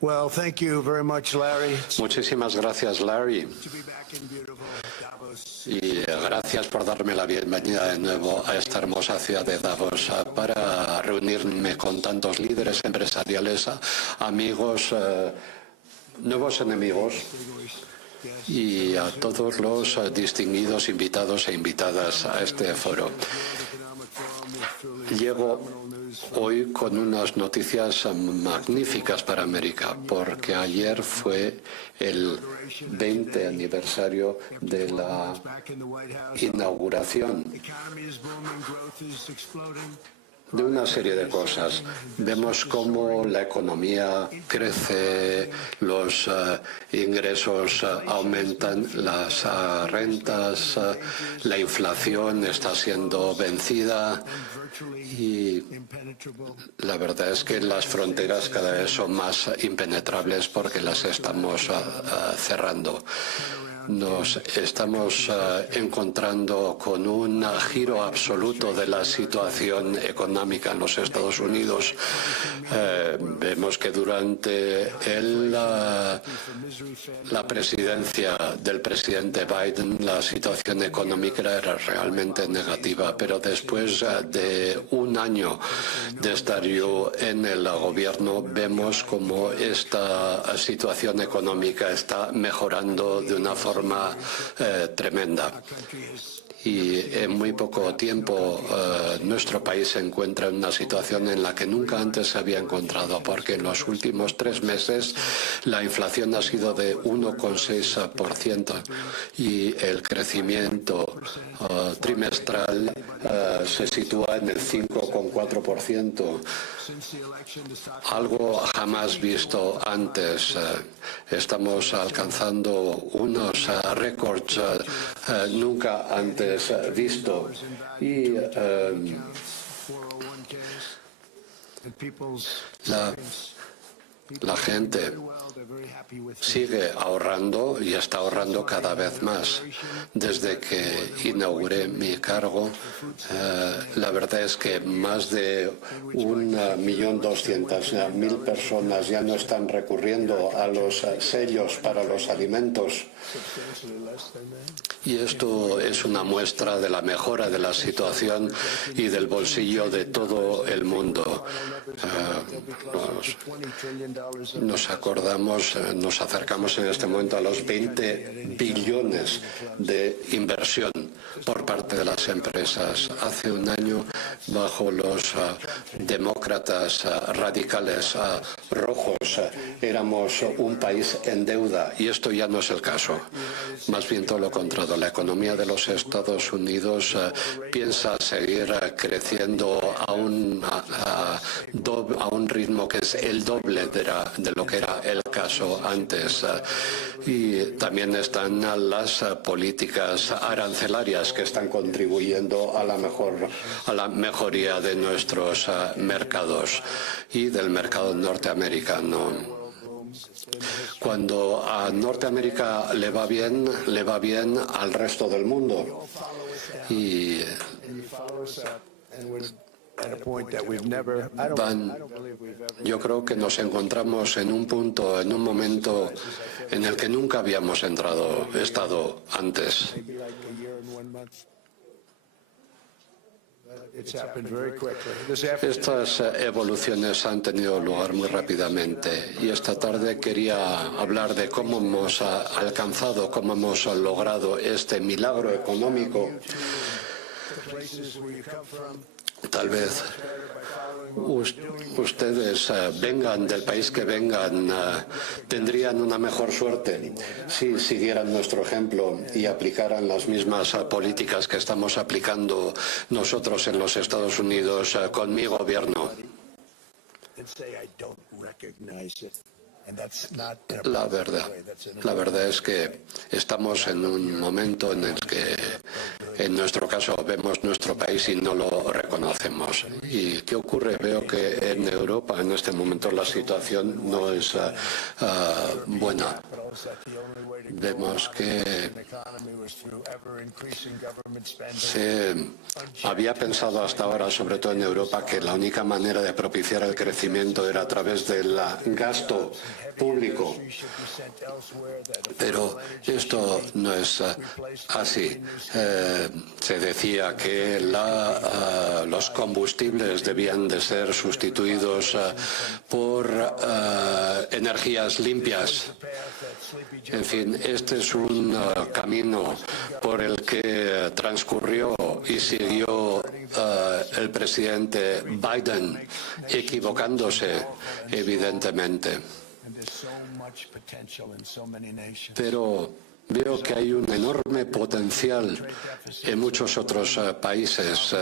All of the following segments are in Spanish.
Well, thank you very much, Larry. Muchísimas gracias, Larry. To be back in beautiful Davos. Y gracias por darme la bienvenida de nuevo a esta hermosa ciudad de Davos para reunirme con tantos líderes empresariales, amigos, nuevos enemigos y a todos los distinguidos invitados e invitadas a este foro. Llego hoy con unas noticias magníficas para América, porque ayer fue el 20 aniversario de la inauguración de una serie de cosas. Vemos cómo la economía crece, los ingresos aumentan, las rentas, la inflación está siendo vencida y la verdad es que las fronteras cada vez son más impenetrables porque las estamos cerrando. Nos estamos encontrando con un giro absoluto de la situación económica en los Estados Unidos. Vemos que durante la presidencia del presidente Biden la situación económica era realmente negativa, pero después de un año de estar yo en el gobierno vemos como esta situación económica está mejorando de una forma tremenda. Y en muy poco tiempo nuestro país se encuentra en una situación en la que nunca antes se había encontrado, porque en los últimos 3 meses la inflación ha sido de 1,6% y el crecimiento trimestral se sitúa en el 5,4%. Algo jamás visto antes. Estamos alcanzando unos récords nunca antes visto y la gente sigue ahorrando y está ahorrando cada vez más. Desde que inauguré mi cargo, la verdad es que más de 1.200.000 personas ya no están recurriendo a los sellos para los alimentos. Y esto es una muestra de la mejora de la situación y del bolsillo de todo el mundo. Nos acercamos en este momento a los 20 billones de inversión por parte de las empresas. Hace un año, bajo los demócratas radicales rojos, éramos un país en deuda y esto ya no es el caso. Más bien todo lo contrario. La economía de los Estados Unidos piensa seguir creciendo a un ritmo que es el doble de lo que era el caso antes. Y también están las políticas arancelarias que están contribuyendo a la mejoría de nuestros mercados y del mercado norteamericano. Cuando a Norteamérica le va bien al resto del mundo. Y yo creo que nos encontramos en un punto, en un momento en el que nunca habíamos estado antes. Estas evoluciones han tenido lugar muy rápidamente y esta tarde quería hablar de cómo hemos alcanzado, cómo hemos logrado este milagro económico. Tal vez ustedes vengan del país que vengan, tendrían una mejor suerte si siguieran nuestro ejemplo y aplicaran las mismas políticas que estamos aplicando nosotros en los Estados Unidos con mi gobierno. La verdad es que estamos en un momento en el que, en nuestro caso, vemos nuestro país y no lo reconocemos. ¿Y qué ocurre? Veo que en Europa, en este momento, la situación no es buena. vemos que economy was through ever-increasing government spending. se había pensado hasta ahora, sobre todo en Europa, que la única manera de propiciar el crecimiento era a través del gasto público. Pero esto no es así. Se decía que los combustibles debían de ser sustituidos por energías limpias. En fin, este es un camino por el que transcurrió y siguió el presidente Biden, equivocándose, evidentemente. Pero veo que hay un enorme potencial en muchos otros países,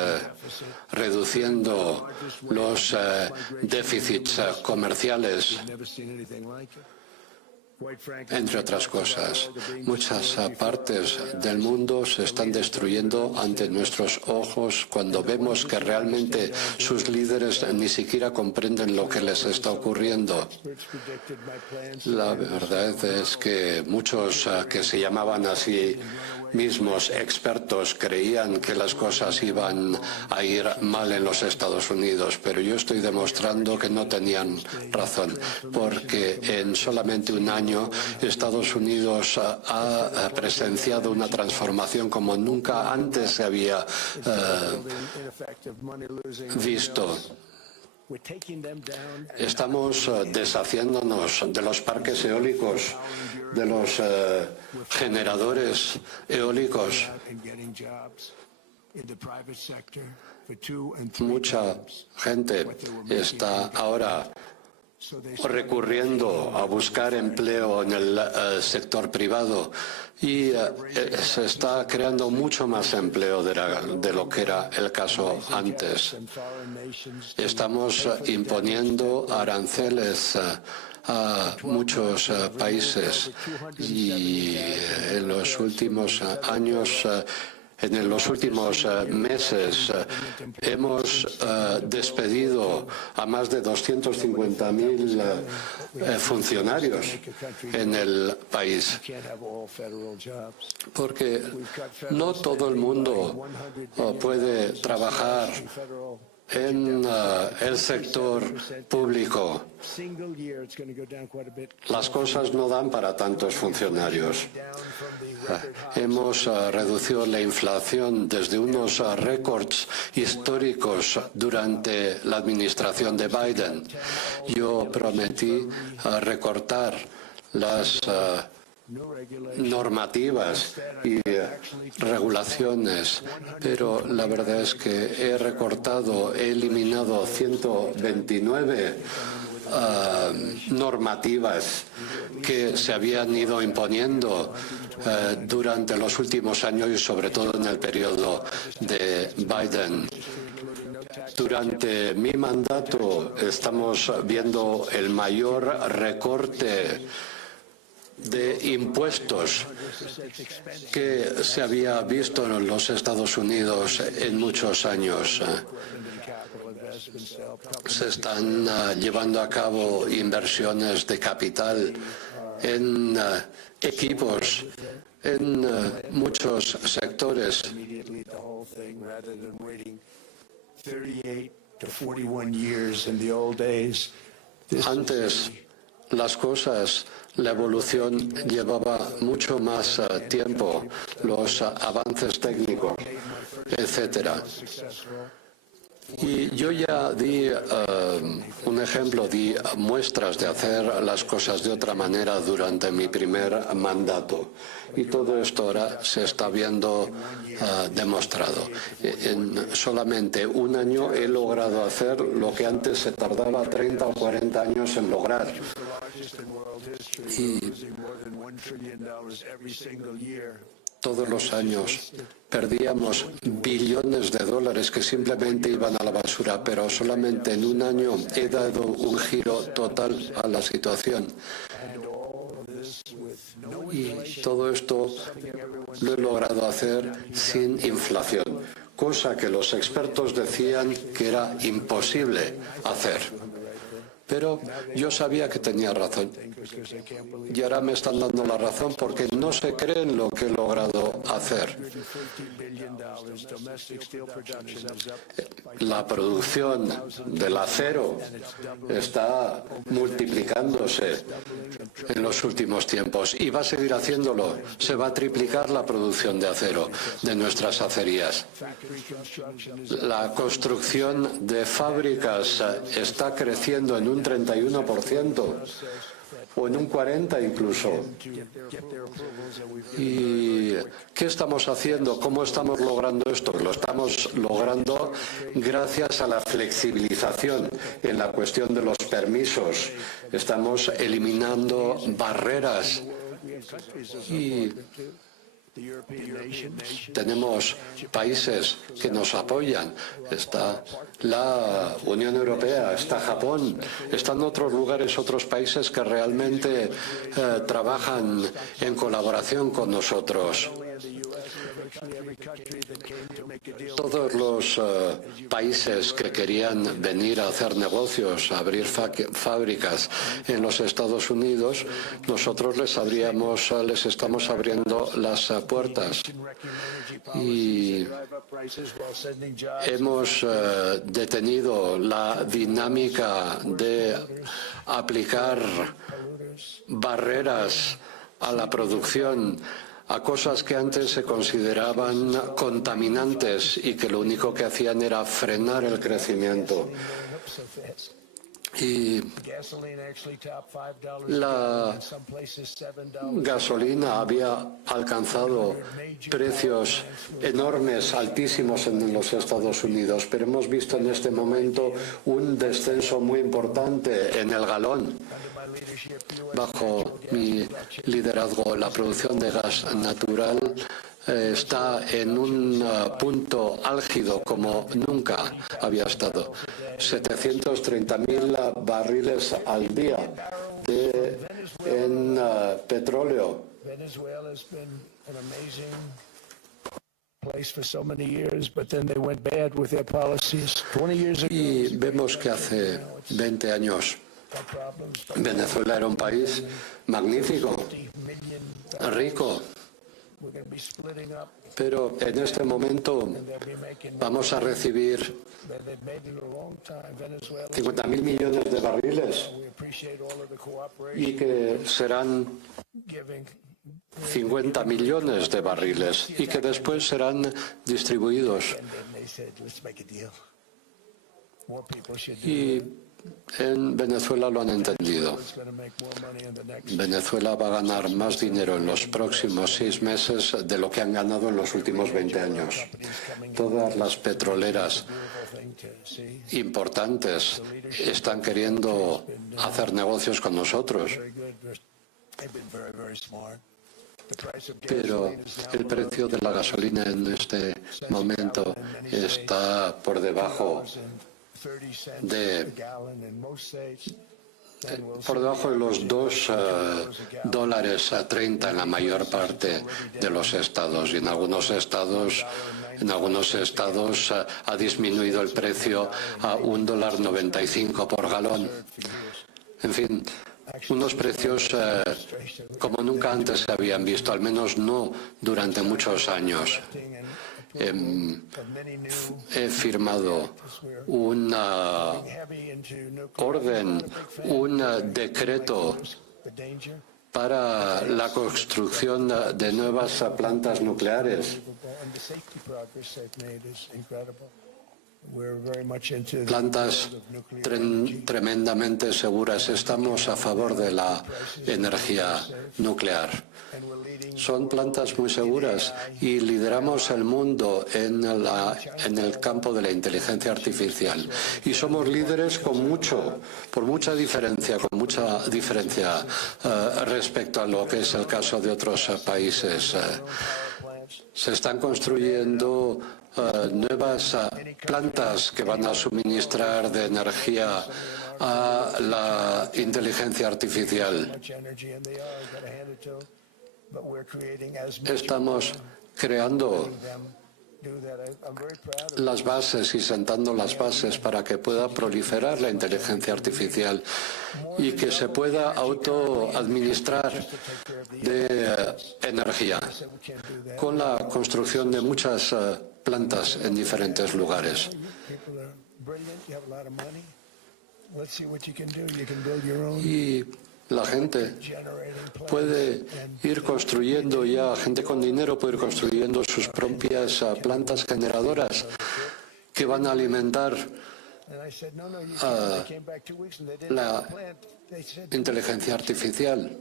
reduciendo los déficits comerciales. Entre otras cosas, muchas partes del mundo se están destruyendo ante nuestros ojos cuando vemos que realmente sus líderes ni siquiera comprenden lo que les está ocurriendo. La verdad es que muchos que se llamaban así mismos expertos creían que las cosas iban a ir mal en los Estados Unidos, pero yo estoy demostrando que no tenían razón, porque en solamente un año Estados Unidos ha presenciado una transformación como nunca antes se había visto. Estamos deshaciéndonos de los parques eólicos, de los generadores eólicos. Mucha gente está ahora recurriendo a buscar empleo en el sector privado y se está creando mucho más empleo de lo que era el caso antes. Estamos imponiendo aranceles a muchos países y en los últimos años en los últimos meses hemos despedido a más de 250.000 funcionarios en el país, porque no todo el mundo puede trabajar en el sector público. Las cosas no dan para tantos funcionarios. Hemos reducido la inflación desde unos récords históricos durante la administración de Biden. Yo prometí recortar las normativas y regulaciones, pero la verdad es que he eliminado 129 normativas que se habían ido imponiendo durante los últimos años y sobre todo en el periodo de Biden. Durante mi mandato estamos viendo el mayor recorte de impuestos que se había visto en los Estados Unidos en muchos años. Se están llevando a cabo inversiones de capital en equipos, en muchos sectores. Antes, las cosas, la evolución llevaba mucho más tiempo, los avances técnicos, etcétera. Y yo ya di un ejemplo, di muestras de hacer las cosas de otra manera durante mi primer mandato. Y todo esto ahora se está viendo demostrado. En solamente un año he logrado hacer lo que antes se tardaba 30 o 40 años en lograr. Y todos los años perdíamos billones de dólares que simplemente iban a la basura, pero solamente en un año he dado un giro total a la situación. Y todo esto lo he logrado hacer sin inflación, cosa que los expertos decían que era imposible hacer. Pero yo sabía que tenía razón. Y ahora me están dando la razón porque no se creen lo que he logrado hacer. La producción del acero está multiplicándose en los últimos tiempos y va a seguir haciéndolo. Se va a triplicar la producción de acero de nuestras acerías. La construcción de fábricas está creciendo en un 31% o en un 40% incluso. ¿Y qué estamos haciendo? ¿Cómo estamos logrando esto? Lo estamos logrando gracias a la flexibilización en la cuestión de los permisos. Estamos eliminando barreras y tenemos países que nos apoyan. Está la Unión Europea, está Japón, están otros lugares, otros países que realmente trabajan en colaboración con nosotros. Todos los países que querían venir a hacer negocios, a abrir fábricas en los Estados Unidos, nosotros les estamos abriendo las puertas. Y hemos detenido la dinámica de aplicar barreras a la producción, a cosas que antes se consideraban contaminantes y que lo único que hacían era frenar el crecimiento. Y la gasolina había alcanzado precios enormes, altísimos en los Estados Unidos, pero hemos visto en este momento un descenso muy importante en el galón. Bajo mi liderazgo, la producción de gas natural está en un punto álgido como nunca había estado. 730.000 barriles al día en petróleo. Y vemos que hace 20 años Venezuela era un país magnífico, rico, pero en este momento vamos a recibir 50.000 millones de barriles y que serán 50 millones de barriles y que después serán distribuidos. Y en Venezuela lo han entendido. Venezuela va a ganar más dinero en los próximos 6 meses de lo que han ganado en los últimos 20 años. Todas las petroleras importantes están queriendo hacer negocios con nosotros. Pero el precio de la gasolina en este momento está por debajo de los $2.30 en la mayor parte de los estados, y en algunos estados ha disminuido el precio a $1.95 por galón. En fin, unos precios como nunca antes se habían visto, al menos no durante muchos años. He firmado una orden, un decreto para la construcción de nuevas plantas nucleares. Plantas tremendamente seguras. Estamos a favor de la energía nuclear. Son plantas muy seguras y lideramos el mundo en el campo de la inteligencia artificial. Y somos líderes por mucha diferencia respecto a lo que es el caso de otros países. Se están construyendo nuevas plantas que van a suministrar de energía a la inteligencia artificial. Estamos creando las bases y sentando las bases para que pueda proliferar la inteligencia artificial y que se pueda autoadministrar de energía con la construcción de muchas plantas en diferentes lugares. Y la gente puede ir construyendo ya, gente con dinero puede ir construyendo sus propias plantas generadoras que van a alimentar la inteligencia artificial.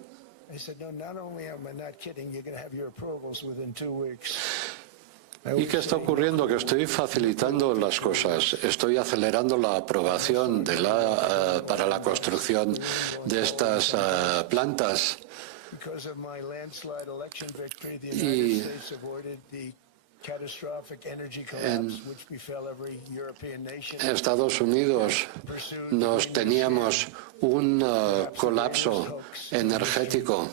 ¿Y qué está ocurriendo? Que estoy facilitando las cosas, estoy acelerando la aprobación para la construcción de estas plantas. Y en Estados Unidos teníamos un colapso energético.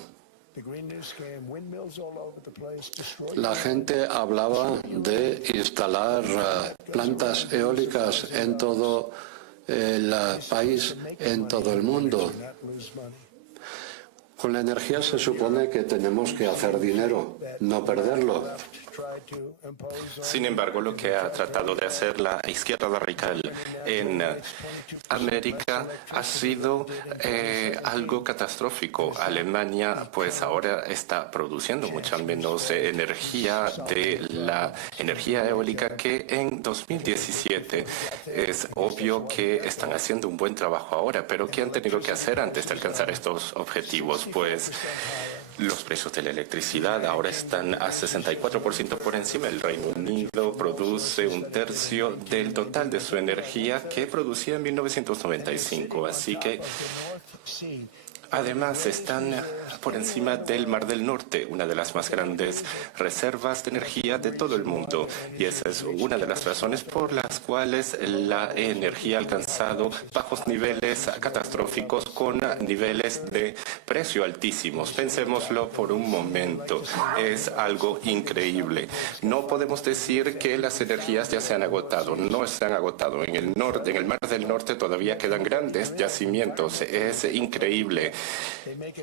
La gente hablaba de instalar plantas eólicas en todo el país, en todo el mundo. Con la energía se supone que tenemos que hacer dinero, no perderlo. Sin embargo, lo que ha tratado de hacer la izquierda radical en América ha sido algo catastrófico. Alemania, pues ahora está produciendo mucha menos energía de la energía eólica que en 2017. Es obvio que están haciendo un buen trabajo ahora, pero ¿qué han tenido que hacer antes de alcanzar estos objetivos? Pues los precios de la electricidad ahora están a 64% por encima. El Reino Unido produce un tercio del total de su energía que producía en 1995. Así que además están por encima del Mar del Norte, una de las más grandes reservas de energía de todo el mundo. Y esa es una de las razones por las cuales la energía ha alcanzado bajos niveles catastróficos con niveles de precio altísimos. Pensémoslo por un momento. Es algo increíble. No podemos decir que las energías ya se han agotado. No se han agotado. En el norte, en el Mar del Norte todavía quedan grandes yacimientos. Es increíble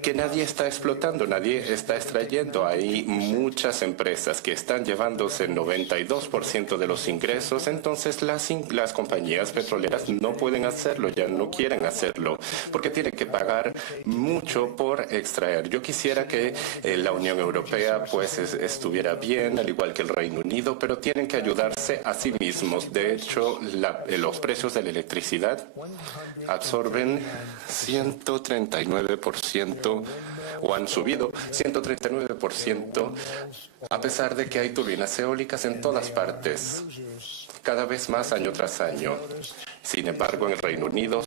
que nadie está explotando, nadie está extrayendo. Hay muchas empresas que están llevándose el 92% de los ingresos, entonces las compañías petroleras no pueden hacerlo, ya no quieren hacerlo, porque tienen que pagar mucho por extraer. Yo quisiera que la Unión Europea pues estuviera bien, al igual que el Reino Unido, pero tienen que ayudarse a sí mismos. De hecho, los precios de la electricidad absorben 139% o han subido 139% a pesar de que hay turbinas eólicas en todas partes, cada vez más año tras año. Sin embargo, en el Reino Unido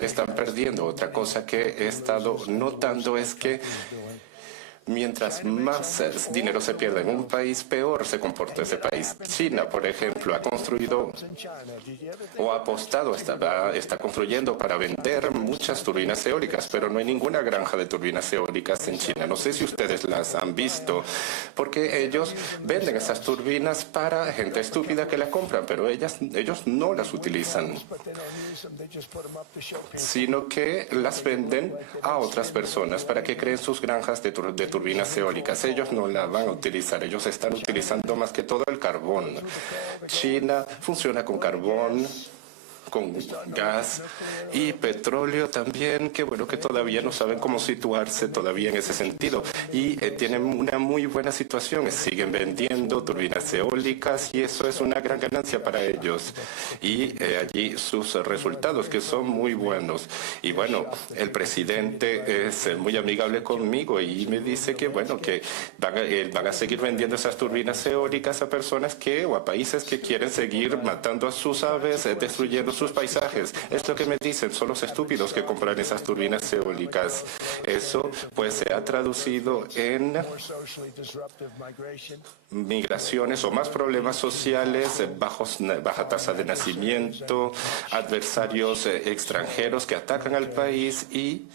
están perdiendo. Otra cosa que he estado notando es que mientras más dinero se pierde en un país, peor se comporta ese país. China, por ejemplo, ha construido o ha apostado, está construyendo para vender muchas turbinas eólicas, pero no hay ninguna granja de turbinas eólicas en China. No sé si ustedes las han visto, porque ellos venden esas turbinas para gente estúpida que las compran, pero ellos no las utilizan, sino que las venden a otras personas para que creen sus granjas de turbinas eólicas. Ellos no la van a utilizar, ellos están utilizando más que todo el carbón. China funciona con carbón, con gas y petróleo también, que bueno, que todavía no saben cómo situarse todavía en ese sentido. Y tienen una muy buena situación, siguen vendiendo turbinas eólicas y eso es una gran ganancia para ellos. Y allí sus resultados, que son muy buenos. Y bueno, el presidente es muy amigable conmigo y me dice que bueno, que van a seguir vendiendo esas turbinas eólicas a personas o a países que quieren seguir matando a sus aves, destruyendo sus paisajes. Es lo que me dicen, son los estúpidos que compran esas turbinas eólicas. Eso pues se ha traducido en migraciones o más problemas sociales, baja tasa de nacimiento, adversarios extranjeros que atacan al país y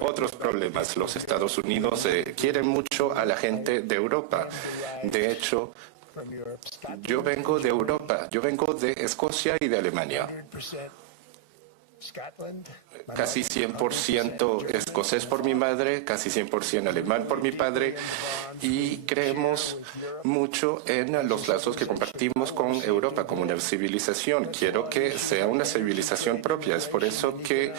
otros problemas. Los Estados Unidos quieren mucho a la gente de Europa. De hecho, from Europe. Yo vengo de Europa, yo vengo de Escocia y de Alemania. 100% Scotland. Casi 100% escocés por mi madre, casi 100% alemán por mi padre, y creemos mucho en los lazos que compartimos con Europa como una civilización. Quiero que sea una civilización propia. Es por eso que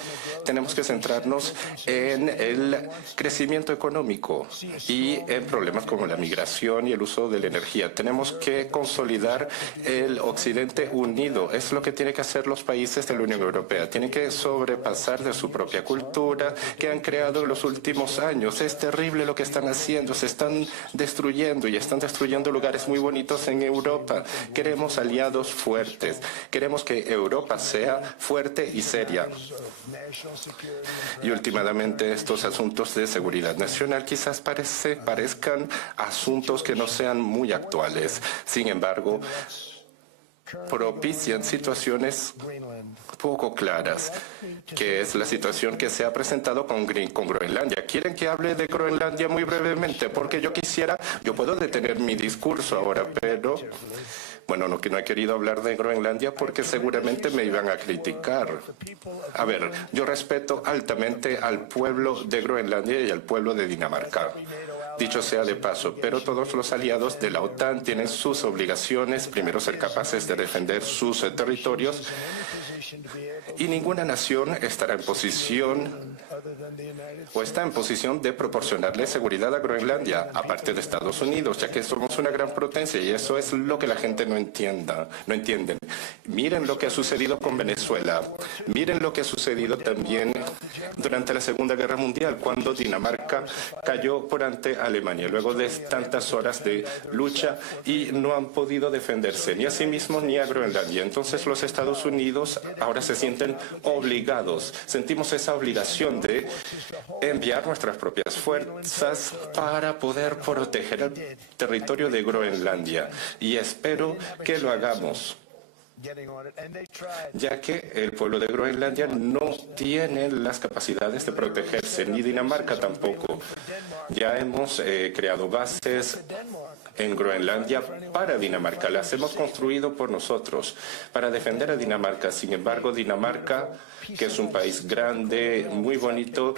tenemos que centrarnos en el crecimiento económico y en problemas como la migración y el uso de la energía. Tenemos que consolidar el Occidente unido. Es lo que tienen que hacer los países de la Unión Europea. Tienen que sobrepasar de su propia cultura que han creado en los últimos años. Es terrible lo que están haciendo. Se están destruyendo y están destruyendo lugares muy bonitos en Europa. Queremos aliados fuertes. Queremos que Europa sea fuerte y seria. Y últimamente estos asuntos de seguridad nacional quizás parezcan asuntos que no sean muy actuales. Sin embargo, propician situaciones poco claras, que es la situación que se ha presentado con Groenlandia. ¿Quieren que hable de Groenlandia muy brevemente? Porque yo puedo detener mi discurso ahora, pero bueno, no he querido hablar de Groenlandia porque seguramente me iban a criticar. A ver, yo respeto altamente al pueblo de Groenlandia y al pueblo de Dinamarca. Dicho sea de paso, pero todos los aliados de la OTAN tienen sus obligaciones, primero ser capaces de defender sus territorios, y ninguna nación estará en posición o está en posición de proporcionarle seguridad a Groenlandia, aparte de Estados Unidos, ya que somos una gran potencia y eso es lo que la gente no entienden. Miren lo que ha sucedido con Venezuela. Miren lo que ha sucedido también durante la Segunda Guerra Mundial, cuando Dinamarca cayó por ante Alemania, luego de tantas horas de lucha, y no han podido defenderse ni a sí mismos ni a Groenlandia. Entonces los Estados Unidos ahora se sienten obligados, sentimos esa obligación de enviar nuestras propias fuerzas para poder proteger el territorio de Groenlandia. Y espero que lo hagamos, ya que el pueblo de Groenlandia no tiene las capacidades de protegerse, ni Dinamarca tampoco. Ya hemos creado bases en Groenlandia para Dinamarca. Las hemos construido por nosotros para defender a Dinamarca. Sin embargo, Dinamarca, que es un país grande, muy bonito,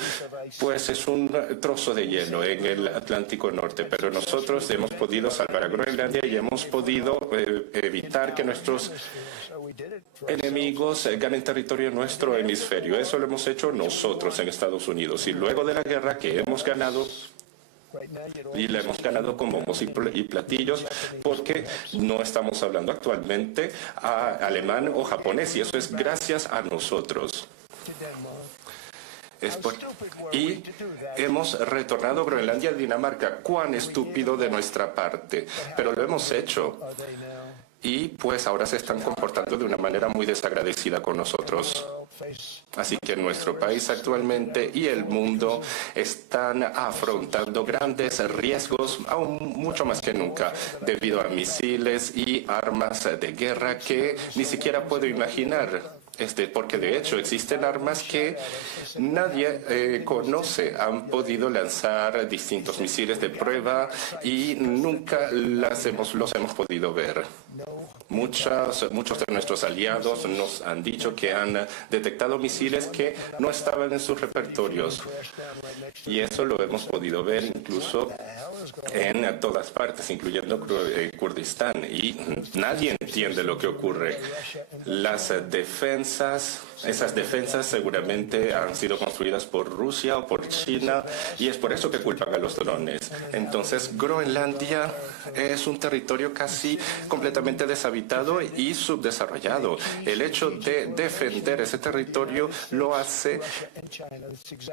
pues es un trozo de hielo en el Atlántico Norte. Pero nosotros hemos podido salvar a Groenlandia y hemos podido evitar que nuestros enemigos ganen territorio en nuestro hemisferio. Eso lo hemos hecho nosotros en Estados Unidos. Y luego de la guerra que hemos ganado, y la hemos ganado con bombos y platillos, porque no estamos hablando actualmente a alemán o japonés, y eso es gracias a nosotros. Y hemos retornado Groenlandia a Dinamarca. Cuán estúpido de nuestra parte, pero lo hemos hecho. Y pues ahora se están comportando de una manera muy desagradecida con nosotros. Así que nuestro país actualmente y el mundo están afrontando grandes riesgos, aún mucho más que nunca, debido a misiles y armas de guerra que ni siquiera puedo imaginar. Porque de hecho existen armas que nadie conoce. Han podido lanzar distintos misiles de prueba y nunca los hemos podido ver. Muchos de nuestros aliados nos han dicho que han detectado misiles que no estaban en sus repertorios. Y eso lo hemos podido ver incluso en todas partes, incluyendo Kurdistán. Y nadie entiende lo que ocurre. Esas defensas seguramente han sido construidas por Rusia o por China, y es por eso que culpan a los drones. Entonces, Groenlandia es un territorio casi completamente deshabitado y subdesarrollado. El hecho de defender ese territorio lo hace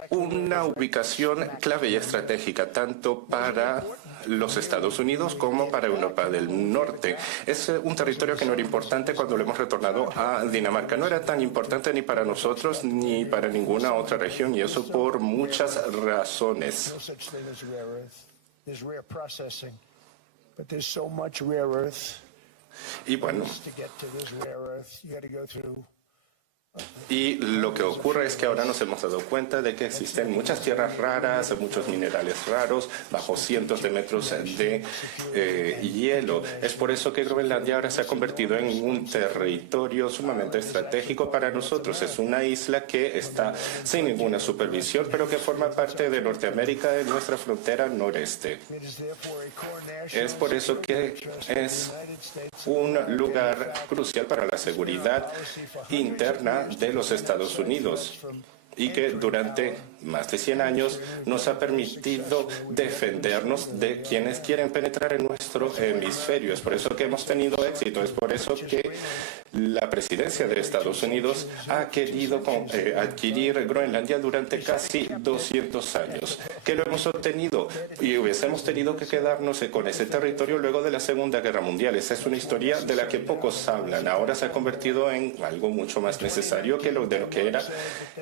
una ubicación clave y estratégica, tanto para los Estados Unidos como para Europa del Norte. Es un territorio que no era importante cuando lo hemos retornado a Dinamarca. No era tan importante ni para nosotros ni para ninguna otra región, y eso por muchas razones. Y bueno, Y lo que ocurre es que ahora nos hemos dado cuenta de que existen muchas tierras raras, muchos minerales raros, bajo cientos de metros de hielo. Es por eso que Groenlandia ahora se ha convertido en un territorio sumamente estratégico para nosotros. Es una isla que está sin ninguna supervisión, pero que forma parte de Norteamérica, de nuestra frontera noreste. Es por eso que es un lugar crucial para la seguridad interna de los Estados Unidos y que durante más de 100 años nos ha permitido defendernos de quienes quieren penetrar en nuestro hemisferio. Es por eso que hemos tenido éxito, es por eso que la presidencia de Estados Unidos ha querido adquirir Groenlandia durante casi 200 años. ¿Qué lo hemos obtenido? Y hubiésemos tenido que quedarnos con ese territorio luego de la Segunda Guerra Mundial. Esa es una historia de la que pocos hablan. Ahora se ha convertido en algo mucho más necesario que de lo que era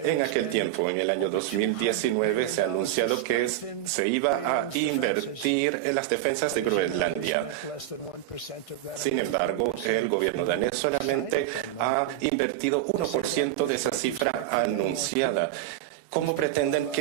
en aquel tiempo. En el año 2019 se ha anunciado que se iba a invertir en las defensas de Groenlandia. Sin embargo, el gobierno danés solamente ha invertido 1% de esa cifra anunciada. ¿Cómo pretenden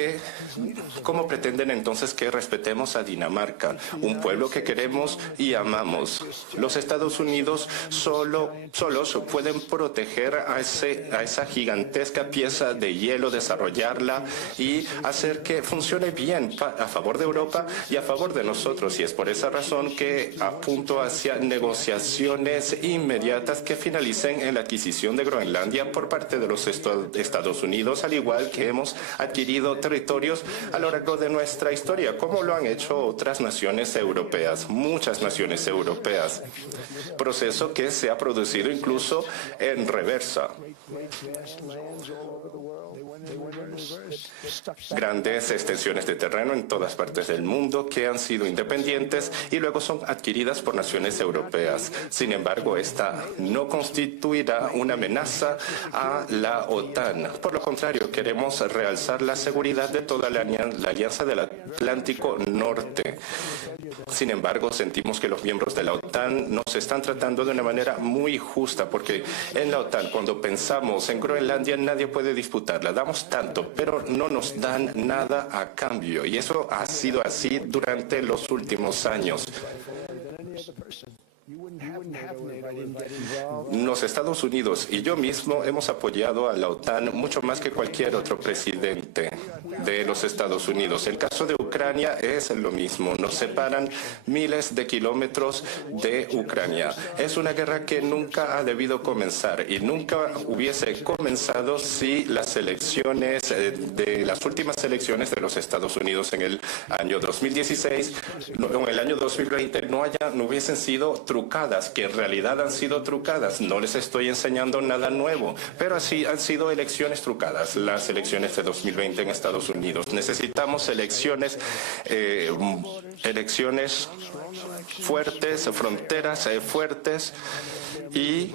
entonces que respetemos a Dinamarca, un pueblo que queremos y amamos? Los Estados Unidos solos pueden proteger a esa gigantesca pieza de hielo, desarrollarla y hacer que funcione bien a favor de Europa y a favor de nosotros. Y es por esa razón que apunto hacia negociaciones inmediatas que finalicen en la adquisición de Groenlandia por parte de los Estados Unidos, al igual que hemos adquirido territorios a lo largo de nuestra historia, como lo han hecho otras naciones europeas, muchas naciones europeas. Proceso que se ha producido incluso en reversa. Grandes extensiones de terreno en todas partes del mundo que han sido independientes y luego son adquiridas por naciones europeas. Sin embargo, esta no constituirá una amenaza a la OTAN. Por lo contrario, queremos realzar la seguridad de toda la Alianza del Atlántico Norte. Sin embargo, sentimos que los miembros de la OTAN nos están tratando de una manera muy justa, porque en la OTAN, cuando pensamos en Groenlandia, nadie puede disputarla. Damos tanto, pero no nos dan nada a cambio. Y eso ha sido así durante los últimos años. Los Estados Unidos y yo mismo hemos apoyado a la OTAN mucho más que cualquier otro presidente de los Estados Unidos. El caso de Ucrania es lo mismo. Nos separan miles de kilómetros de Ucrania. Es una guerra que nunca ha debido comenzar y nunca hubiese comenzado si las elecciones de las últimas elecciones de los Estados Unidos en el año 2016 o en el año 2020 no hubiesen sido trucadas, que en realidad han sido trucadas. No les estoy enseñando nada nuevo, pero así han sido elecciones trucadas, las elecciones de 2020 en Estados Unidos. Necesitamos elecciones fuertes, fronteras fuertes y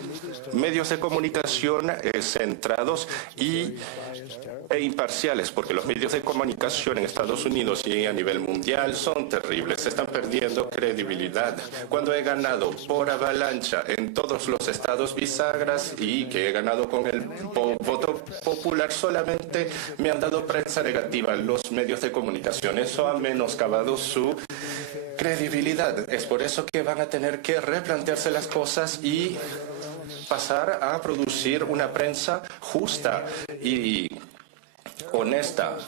medios de comunicación centrados e imparciales, porque los medios de comunicación en Estados Unidos y a nivel mundial son terribles, se están perdiendo credibilidad. Cuando he ganado por avalancha en todos los estados bisagras y que he ganado con el voto popular, solamente me han dado prensa negativa los medios de comunicación. Eso ha menoscabado su credibilidad. Es por eso que van a tener que replantearse las cosas y pasar a producir una prensa justa y honesta.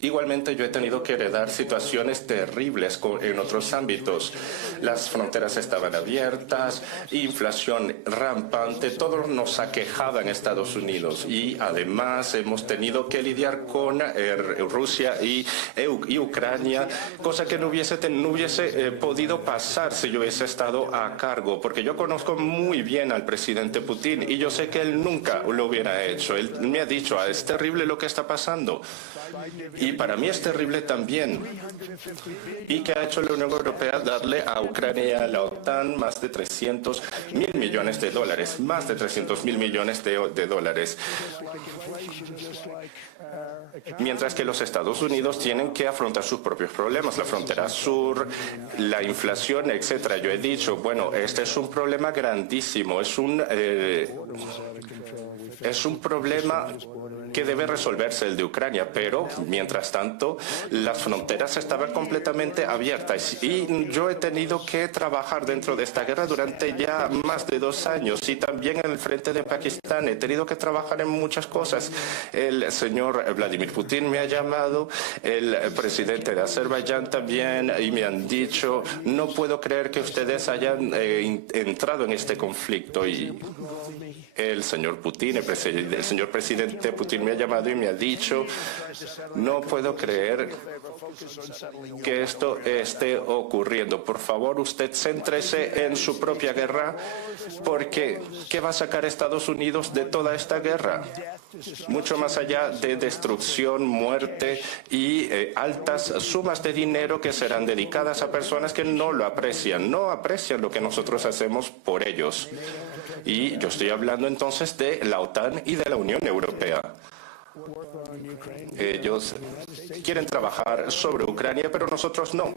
Igualmente, yo he tenido que heredar situaciones terribles en otros ámbitos. Las fronteras estaban abiertas, inflación rampante, todo nos aquejaba en Estados Unidos y además hemos tenido que lidiar con Rusia y Ucrania, cosa que no hubiese podido pasar si yo hubiese estado a cargo, porque yo conozco muy bien al presidente Putin y yo sé que él nunca lo hubiera hecho. Él me ha dicho, es terrible lo que está pasando. Y para mí es terrible también. ¿Y qué ha hecho la Unión Europea? Darle a Ucrania y a la OTAN más de 300.000 millones de dólares. Más de 300.000 millones de dólares. Mientras que los Estados Unidos tienen que afrontar sus propios problemas, la frontera sur, la inflación, etcétera. Yo he dicho, bueno, este es un problema grandísimo, es un es un problema que debe resolverse, el de Ucrania, pero mientras tanto las fronteras estaban completamente abiertas y yo he tenido que trabajar dentro de esta guerra durante ya más de 2 años y también en el frente de Pakistán he tenido que trabajar en muchas cosas. El señor Vladimir Putin me ha llamado, el presidente de Azerbaiyán también, y me han dicho, no puedo creer que ustedes hayan entrado en este conflicto. Y el señor Putin, el señor presidente Putin me ha llamado y me ha dicho, no puedo creer que esto esté ocurriendo. Por favor, usted céntrese en su propia guerra, porque ¿qué va a sacar Estados Unidos de toda esta guerra? Mucho más allá de destrucción, muerte y altas sumas de dinero que serán dedicadas a personas que no lo aprecian, no aprecian lo que nosotros hacemos por ellos. Y yo estoy hablando entonces de la OTAN y de la Unión Europea. Ellos quieren trabajar sobre Ucrania, pero nosotros no.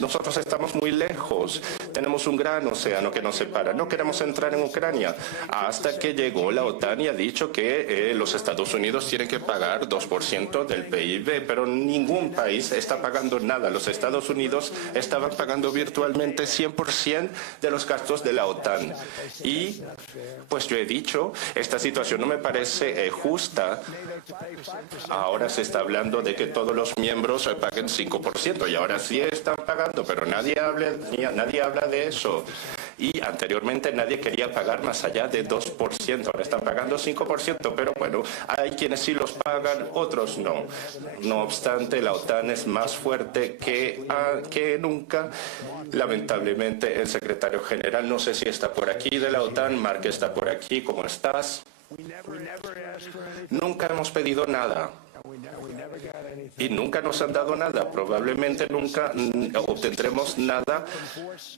Nosotros estamos muy lejos. Tenemos un gran océano que nos separa. No queremos entrar en Ucrania. Hasta que llegó la OTAN y ha dicho que los Estados Unidos tienen que pagar 2% del PIB, pero ningún país está pagando nada. Los Estados Unidos estaban pagando virtualmente 100% de los gastos de la OTAN. Y pues yo he dicho, esta situación no me parece justa. Ahora se está hablando de que todos los miembros paguen 5% y ahora sí están pagando, pero nadie habla de eso. Y anteriormente nadie quería pagar más allá de 2%, ahora están pagando 5%, pero bueno, hay quienes sí los pagan, otros no. No obstante, la OTAN es más fuerte que nunca. Lamentablemente, el secretario general, no sé si está por aquí de la OTAN, Mark está por aquí, ¿cómo estás? Nunca hemos pedido nada y nunca nos han dado nada. Probablemente nunca obtendremos nada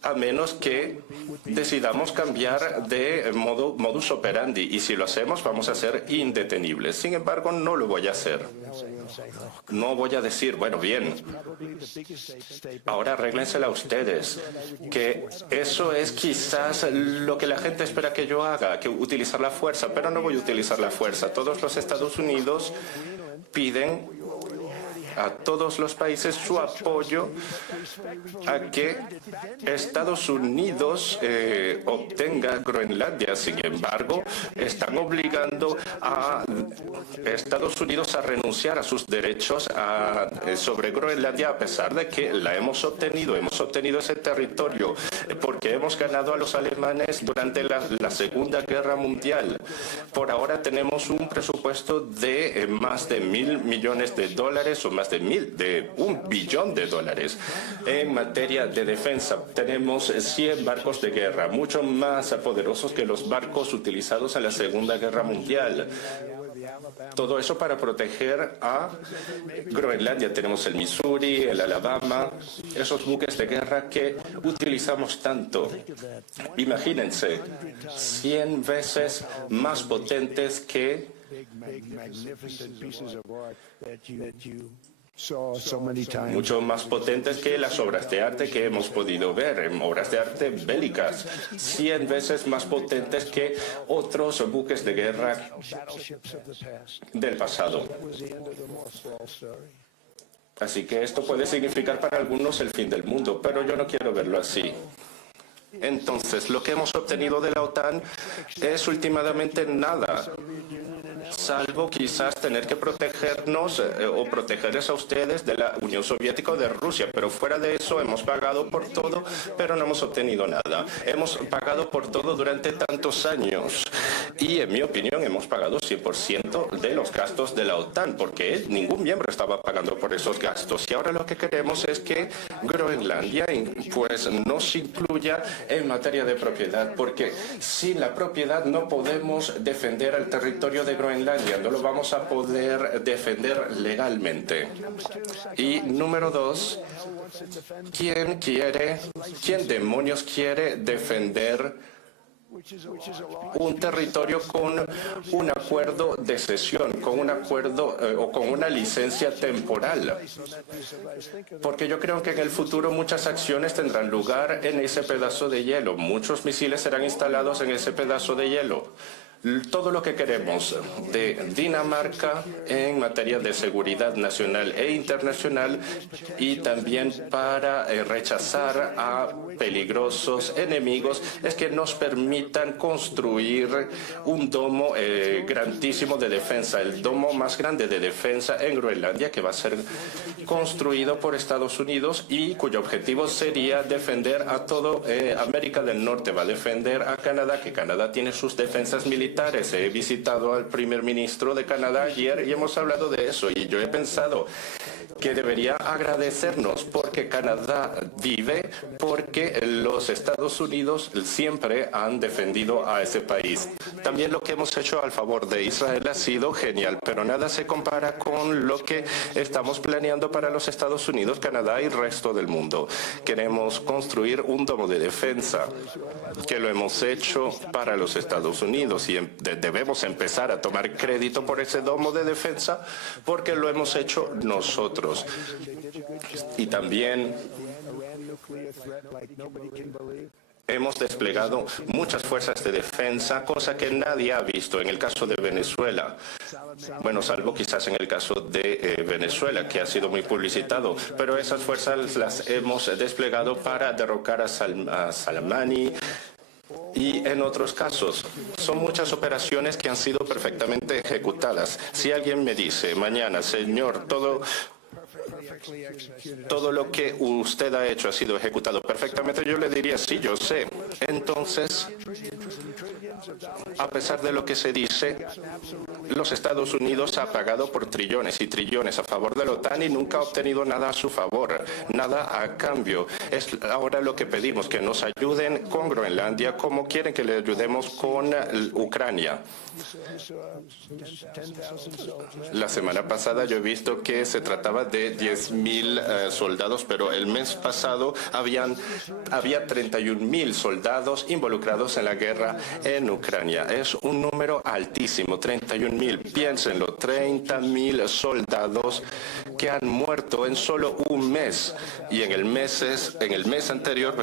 a menos que decidamos cambiar de modus operandi, y si lo hacemos vamos a ser indetenibles. Sin embargo, no lo voy a hacer. No voy a decir, bueno, bien, ahora arréglensela ustedes, que eso es quizás lo que la gente espera que yo haga, que utilizar la fuerza, pero no voy a utilizar la fuerza. Todos los Estados Unidos piden a todos los países su apoyo a que Estados Unidos obtenga Groenlandia. Sin embargo, están obligando a Estados Unidos a renunciar a sus derechos sobre Groenlandia, a pesar de que la hemos obtenido ese territorio, porque hemos ganado a los alemanes durante la Segunda Guerra Mundial. Por ahora tenemos un presupuesto de más de $1.000 millones o más de $1 billón. En materia de defensa, tenemos 100 barcos de guerra, mucho más poderosos que los barcos utilizados en la Segunda Guerra Mundial. Todo eso para proteger a Groenlandia. Tenemos el Missouri, el Alabama, esos buques de guerra que utilizamos tanto. Imagínense, 100 veces más potentes que mucho más potentes que las obras de arte que hemos podido ver, obras de arte bélicas, 100 veces más potentes que otros buques de guerra del pasado. Así que esto puede significar para algunos el fin del mundo, pero yo no quiero verlo así. Entonces, lo que hemos obtenido de la OTAN es últimamente nada, salvo quizás tener que protegernos o protegerles a ustedes de la Unión Soviética o de Rusia. Pero fuera de eso hemos pagado por todo, pero no hemos obtenido nada. Hemos pagado por todo durante tantos años y, en mi opinión, hemos pagado 100% de los gastos de la OTAN, porque ningún miembro estaba pagando por esos gastos. Y ahora lo que queremos es que Groenlandia pues nos incluya en materia de propiedad, porque sin la propiedad no podemos defender el territorio de Groenlandia, no lo vamos a poder defender legalmente. Y número 2, ¿quién demonios quiere defender un territorio con un acuerdo de cesión, con un acuerdo o con una licencia temporal? Porque yo creo que en el futuro muchas acciones tendrán lugar en ese pedazo de hielo. Muchos misiles serán instalados en ese pedazo de hielo. todo lo que queremos de Dinamarca en materia de seguridad nacional e internacional y también para rechazar a peligrosos enemigos es que nos permitan construir un domo grandísimo de defensa, el domo más grande de defensa en Groenlandia, que va a ser construido por Estados Unidos y cuyo objetivo sería defender a toda América del Norte, va a defender a Canadá, que Canadá tiene sus defensas militares. He visitado al primer ministro de Canadá ayer y hemos hablado de eso, y yo he pensado que debería agradecernos porque Canadá vive, porque los Estados Unidos siempre han defendido a ese país. También lo que hemos hecho al favor de Israel ha sido genial, pero nada se compara con lo que estamos planeando para los Estados Unidos, Canadá y el resto del mundo. Queremos construir un domo de defensa, que lo hemos hecho para los Estados Unidos, y debemos empezar a tomar crédito por ese domo de defensa porque lo hemos hecho nosotros. Y también hemos desplegado muchas fuerzas de defensa, cosa que nadie ha visto en el caso de Venezuela. Bueno, salvo quizás en el caso de Venezuela, que ha sido muy publicitado, pero esas fuerzas las hemos desplegado para derrocar a Soleimani. Y en otros casos, son muchas operaciones que han sido perfectamente ejecutadas. Si alguien me dice mañana, señor, todo lo que usted ha hecho ha sido ejecutado perfectamente, yo le diría, sí, yo sé. Entonces, a pesar de lo que se dice, los Estados Unidos ha pagado por trillones y trillones a favor de la OTAN y nunca ha obtenido nada a su favor, nada a cambio. Es ahora lo que pedimos, que nos ayuden con Groenlandia como quieren que le ayudemos con Ucrania. La semana pasada yo he visto que se trataba de 10.000 soldados, pero el mes pasado había 31.000 soldados involucrados en la guerra en Ucrania. Es un número altísimo, 31.000. Piénsenlo, 30.000 soldados que han muerto en solo un mes. Y en el mes anterior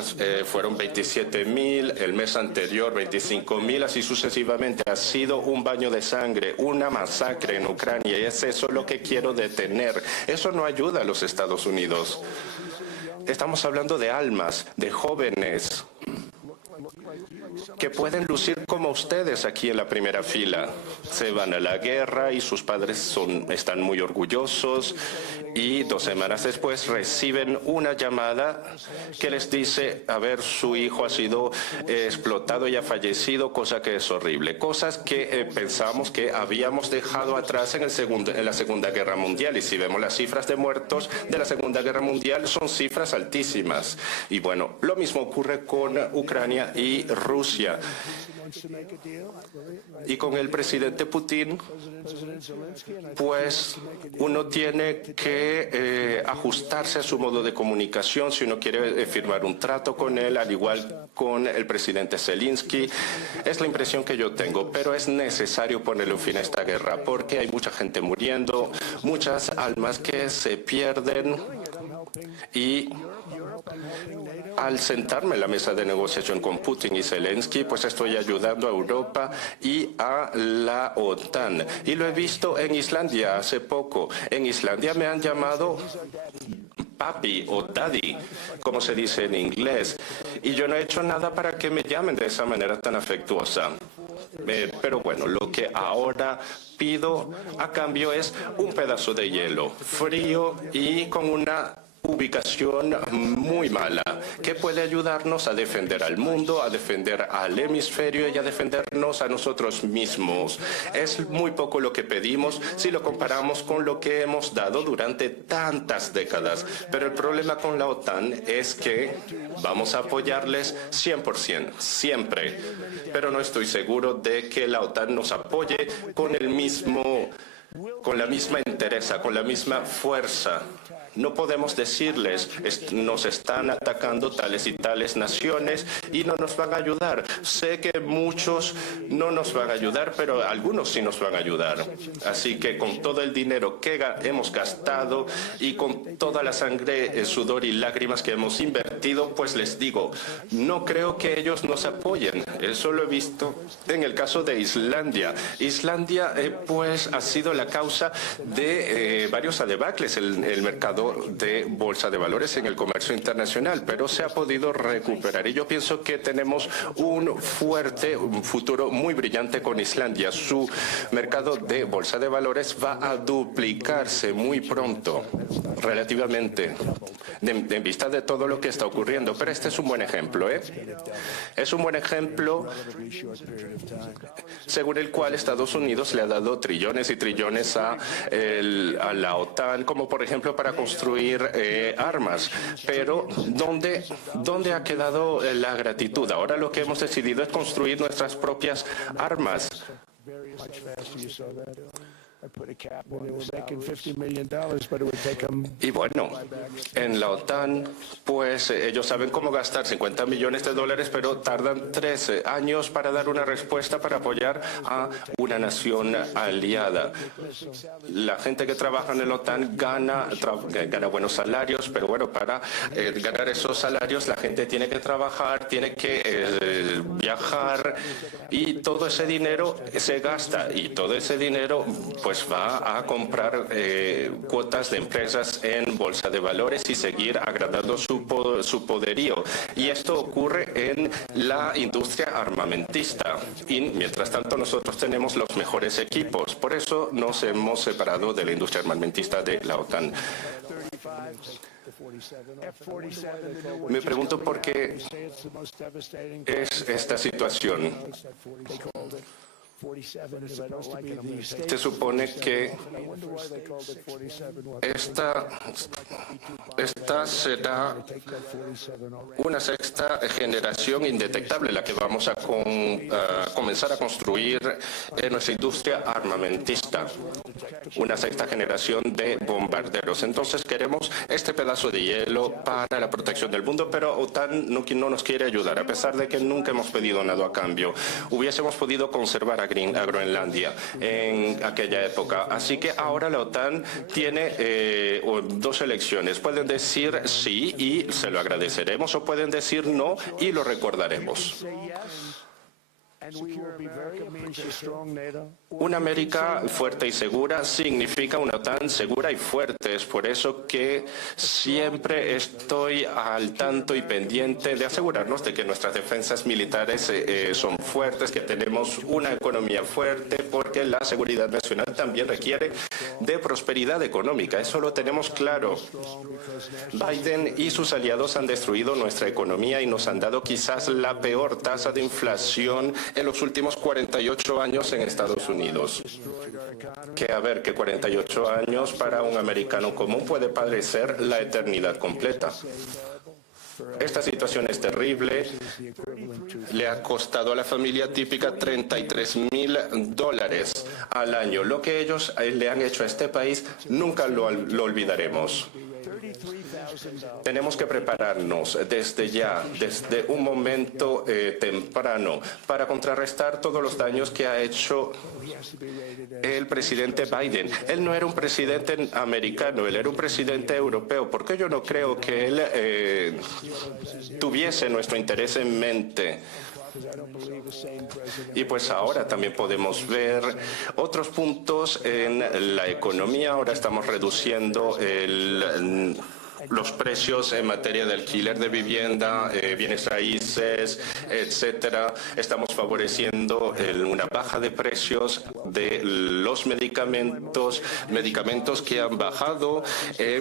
fueron 27.000, el mes anterior 25.000, así sucesivamente. Ha sido un baño de sangre, una masacre en Ucrania, y es eso lo que quiero detener. Eso no ayuda a los Estados Unidos. Estamos hablando de almas, de jóvenes que pueden lucir como ustedes aquí en la primera fila. Se van a la guerra y sus padres están muy orgullosos, y 2 semanas después reciben una llamada que les dice, a ver, su hijo ha sido explotado y ha fallecido, cosa que es horrible. Cosas que pensábamos que habíamos dejado atrás en la Segunda Guerra Mundial, y si vemos las cifras de muertos de la Segunda Guerra Mundial son cifras altísimas. Y bueno, lo mismo ocurre con Ucrania y Rusia. Y con el presidente Putin, pues uno tiene que ajustarse a su modo de comunicación si uno quiere firmar un trato con él, al igual con el presidente Zelensky. Es la impresión que yo tengo, pero es necesario ponerle un fin a esta guerra porque hay mucha gente muriendo, muchas almas que se pierden. Y al sentarme en la mesa de negociación con Putin y Zelensky, pues estoy ayudando a Europa y a la OTAN. Y lo he visto en Islandia hace poco. En Islandia me han llamado papi o daddy, como se dice en inglés. Y yo no he hecho nada para que me llamen de esa manera tan afectuosa. Pero bueno, lo que ahora pido a cambio es un pedazo de hielo frío y con una ubicación muy mala, que puede ayudarnos a defender al mundo, a defender al hemisferio y a defendernos a nosotros mismos. Es muy poco lo que pedimos si lo comparamos con lo que hemos dado durante tantas décadas. Pero el problema con la OTAN es que vamos a apoyarles 100%, siempre. Pero no estoy seguro de que la OTAN nos apoye con el mismo con la misma entereza, con la misma fuerza. No podemos decirles, nos están atacando tales y tales naciones y no nos van a ayudar. Sé que muchos no nos van a ayudar, pero algunos sí nos van a ayudar. Así que con todo el dinero que hemos gastado y con toda la sangre, sudor y lágrimas que hemos invertido, pues les digo, no creo que ellos nos apoyen. Eso lo he visto en el caso de Islandia. Islandia, pues, ha sido la causa de varios debacles en el mercado de bolsa de valores en el comercio internacional, pero se ha podido recuperar. Y yo pienso que tenemos un futuro muy brillante con Islandia. Su mercado de bolsa de valores va a duplicarse muy pronto, relativamente, en vista de todo lo que está ocurriendo. Pero este es un buen ejemplo, ¿eh? Es un buen ejemplo según el cual Estados Unidos le ha dado trillones y trillones a la OTAN, como por ejemplo para construir armas. Pero ¿dónde ha quedado la gratitud? Ahora lo que hemos decidido es construir nuestras propias armas. Y bueno, en la OTAN, pues ellos saben cómo gastar 50 millones de dólares, pero tardan 13 años para dar una respuesta para apoyar a una nación aliada. La gente que trabaja en la OTAN gana buenos salarios, pero bueno, para ganar esos salarios la gente tiene que trabajar, tiene que viajar y todo ese dinero se gasta y todo ese dinero pues va a comprar cuotas de empresas en bolsa de valores y seguir agradando su poderío. Y esto ocurre en la industria armamentista. Y mientras tanto nosotros tenemos los mejores equipos. Por eso nos hemos separado de la industria armamentista de la OTAN. Me pregunto por qué es esta situación. Se supone que esta será una sexta generación indetectable, la que vamos a comenzar a construir en nuestra industria armamentista. Una sexta generación de bombarderos. Entonces queremos este pedazo de hielo para la protección del mundo, pero OTAN no nos quiere ayudar, a pesar de que nunca hemos pedido nada a cambio. Hubiésemos podido conservar a Groenlandia en aquella época. Así que ahora la OTAN tiene dos elecciones. Pueden decir sí y se lo agradeceremos, o pueden decir no y lo recordaremos. Una América fuerte y segura significa una OTAN segura y fuerte. Es por eso que siempre estoy al tanto y pendiente de asegurarnos de que nuestras defensas militares son fuertes, que tenemos una economía fuerte, porque la seguridad nacional también requiere de prosperidad económica. Eso lo tenemos claro. Biden y sus aliados han destruido nuestra economía y nos han dado quizás la peor tasa de inflación en los últimos 48 años en Estados Unidos. Que 48 años para un americano común puede parecer la eternidad completa. Esta situación es terrible. Le ha costado a la familia típica $33,000 al año. Lo que ellos le han hecho a este país nunca lo olvidaremos. Tenemos que prepararnos desde ya, desde un momento temprano, para contrarrestar todos los daños que ha hecho el presidente Biden. Él no era un presidente americano, él era un presidente europeo. ¿Por qué yo no creo que él tuviese nuestro interés en mente? Y pues ahora también podemos ver otros puntos en la economía. Ahora estamos reduciendo los precios en materia de alquiler de vivienda, bienes raíces, etcétera. Estamos favoreciendo una baja de precios de los medicamentos que han bajado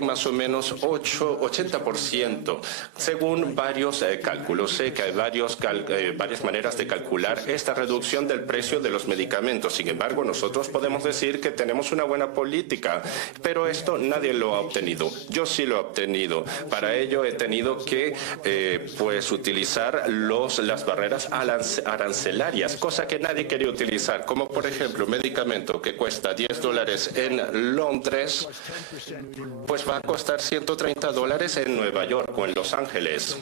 más o menos 80%, según varios cálculos. Sé que hay varias maneras de calcular esta reducción del precio de los medicamentos. Sin embargo, nosotros podemos decir que tenemos una buena política, pero esto nadie lo ha obtenido. Yo sí lo he obtenido. Para ello he tenido que utilizar utilizar las barreras arancelarias, cosa que nadie quería utilizar, como por ejemplo un medicamento que cuesta $10 en Londres, pues va a costar $130 en Nueva York o en Los Ángeles.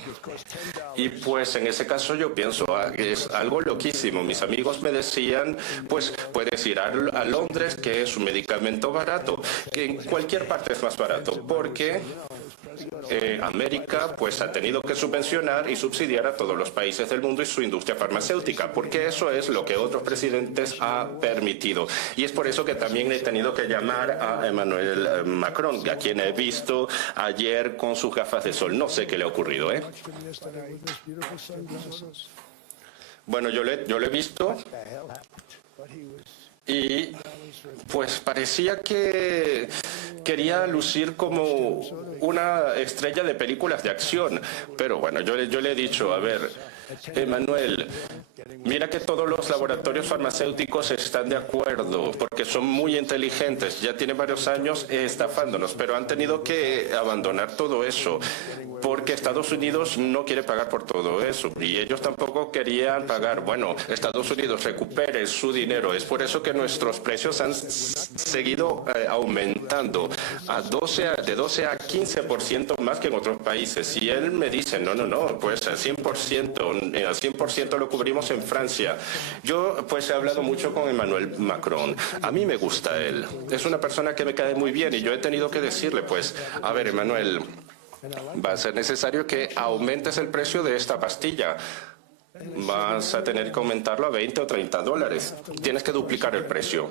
Y pues en ese caso yo pienso que es algo loquísimo. Mis amigos me decían, pues puedes ir a Londres, que es un medicamento barato, que en cualquier parte es más barato, porque América pues ha tenido que subvencionar y subsidiar a todos los países del mundo y su industria farmacéutica, porque eso es lo que otros presidentes han permitido. Y es por eso que también he tenido que llamar a Emmanuel Macron, a quien he visto ayer con sus gafas de sol. No sé qué le ha ocurrido, ¿eh? Bueno, yo le he visto y pues parecía que quería lucir como una estrella de películas de acción. Pero bueno, yo le he dicho, a ver, Emmanuel, mira que todos los laboratorios farmacéuticos están de acuerdo, porque son muy inteligentes, ya tienen varios años estafándonos, pero han tenido que abandonar todo eso, porque Estados Unidos no quiere pagar por todo eso, y ellos tampoco querían pagar. Bueno, Estados Unidos recupere su dinero, es por eso que nuestros precios han seguido aumentando de 12 a 15% más que en otros países, y él me dice, no, pues al 100% lo cubrimos en Francia. Yo pues he hablado mucho con Emmanuel Macron. A mí me gusta él. Es una persona que me cae muy bien y yo he tenido que decirle, pues, a ver, Emmanuel, va a ser necesario que aumentes el precio de esta pastilla. Vas a tener que aumentarlo a $20 o $30. Tienes que duplicar el precio.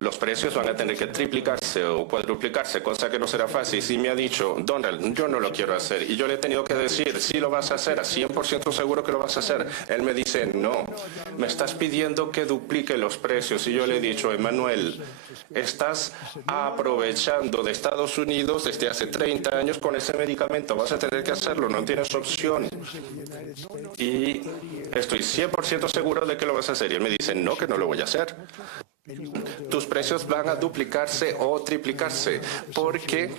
Los precios van a tener que triplicarse o cuadruplicarse, cosa que no será fácil. Si me ha dicho, Donald, yo no lo quiero hacer, y yo le he tenido que decir, sí lo vas a hacer, a 100% seguro que lo vas a hacer. Él me dice, no, me estás pidiendo que duplique los precios, y yo le he dicho, Emmanuel, estás aprovechando de Estados Unidos desde hace 30 años con ese medicamento, vas a tener que hacerlo, no tienes opción. Y estoy 100% seguro de que lo vas a hacer. Y él me dice, no, que no lo voy a hacer. Tus precios van a duplicarse o triplicarse, porque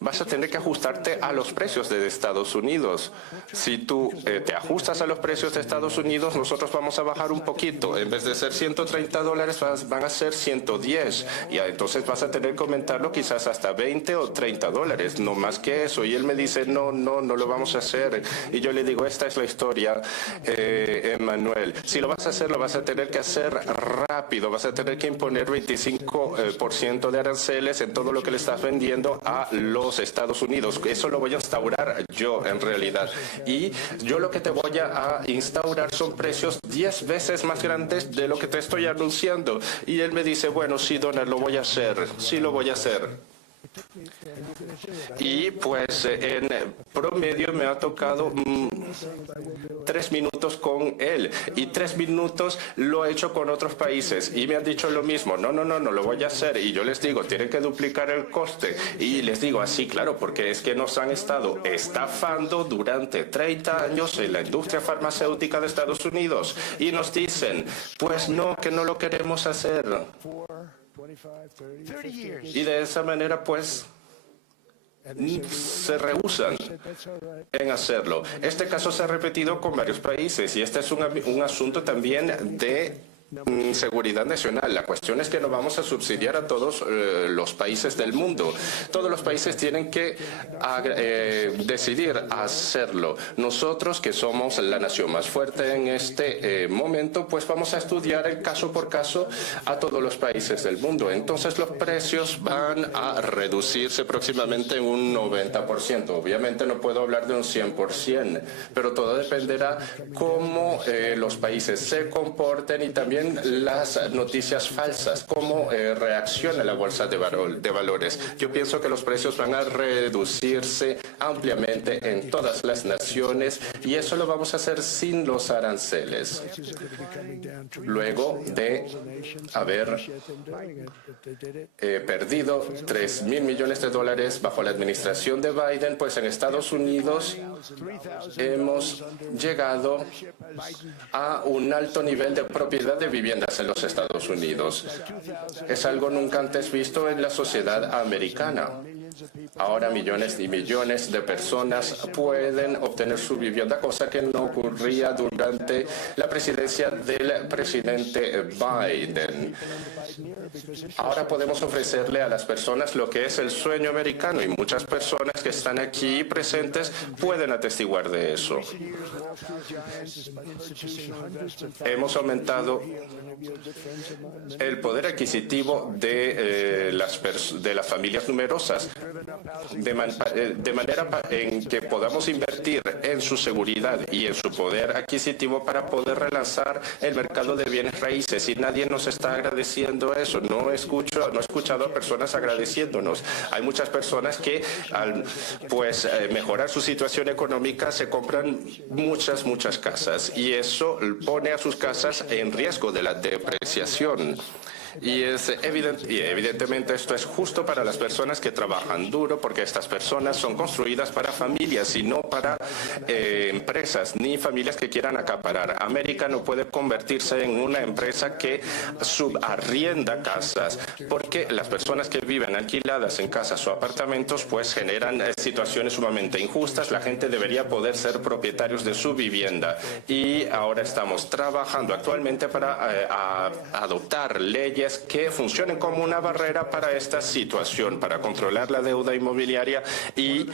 vas a tener que ajustarte a los precios de Estados Unidos. Si tú te ajustas a los precios de Estados Unidos, nosotros vamos a bajar un poquito. En vez de ser $130, van a ser 110. Y entonces vas a tener que aumentarlo quizás hasta $20 o $30, no más que eso. Y él me dice, no lo vamos a hacer. Y yo le digo, esta es la historia, Emmanuel. Si lo vas a hacer, lo vas a tener que hacer rápido. Vas a tener que imponer 25% de aranceles en todo lo que le estás vendiendo a los Estados Unidos. Eso lo voy a instaurar yo, en realidad. Y yo lo que te voy a instaurar son precios 10 veces más grandes de lo que te estoy anunciando. Y él me dice, bueno, sí, Donald, lo voy a hacer. Sí, lo voy a hacer. Y pues en promedio me ha tocado 3 minutos con él, y 3 minutos lo he hecho con otros países y me han dicho lo mismo, no lo voy a hacer. Y yo les digo, tienen que duplicar el coste, y les digo así, claro, porque es que nos han estado estafando durante 30 años en la industria farmacéutica de Estados Unidos, y nos dicen, pues no, que no lo queremos hacer. Y de esa manera, pues, se rehúsan en hacerlo. Este caso se ha repetido con varios países, y este es un asunto también de seguridad nacional. La cuestión es que no vamos a subsidiar a todos los países del mundo. Todos los países tienen que decidir hacerlo. Nosotros, que somos la nación más fuerte en este momento, pues vamos a estudiar el caso por caso a todos los países del mundo. Entonces los precios van a reducirse próximamente en un 90%. Obviamente no puedo hablar de un 100%, pero todo dependerá cómo los países se comporten, y también las noticias falsas, cómo reacciona la bolsa de valores. Yo pienso que los precios van a reducirse ampliamente en todas las naciones, y eso lo vamos a hacer sin los aranceles. Luego de haber perdido $3.000 millones bajo la administración de Biden, pues en Estados Unidos hemos llegado a un alto nivel de propiedad de viviendas en los Estados Unidos. Es algo nunca antes visto en la sociedad americana. Ahora millones y millones de personas pueden obtener su vivienda, cosa que no ocurría durante la presidencia del presidente Biden. Ahora podemos ofrecerle a las personas lo que es el sueño americano y muchas personas que están aquí presentes pueden atestiguar de eso. Hemos aumentado el poder adquisitivo de las familias numerosas, de manera en que podamos invertir en su seguridad y en su poder adquisitivo para poder relanzar el mercado de bienes raíces. Y nadie nos está agradeciendo eso. No he escuchado a personas agradeciéndonos. Hay muchas personas que al mejorar su situación económica se compran muchas casas y eso pone a sus casas en riesgo de la depreciación. Y evidentemente esto es justo para las personas que trabajan duro, porque estas personas son construidas para familias y no para empresas ni familias que quieran acaparar. América no puede convertirse en una empresa que subarrienda casas, porque las personas que viven alquiladas en casas o apartamentos pues generan situaciones sumamente injustas. La gente debería poder ser propietarios de su vivienda y ahora estamos trabajando actualmente para adoptar leyes que funcionen como una barrera para esta situación, para controlar la deuda inmobiliaria y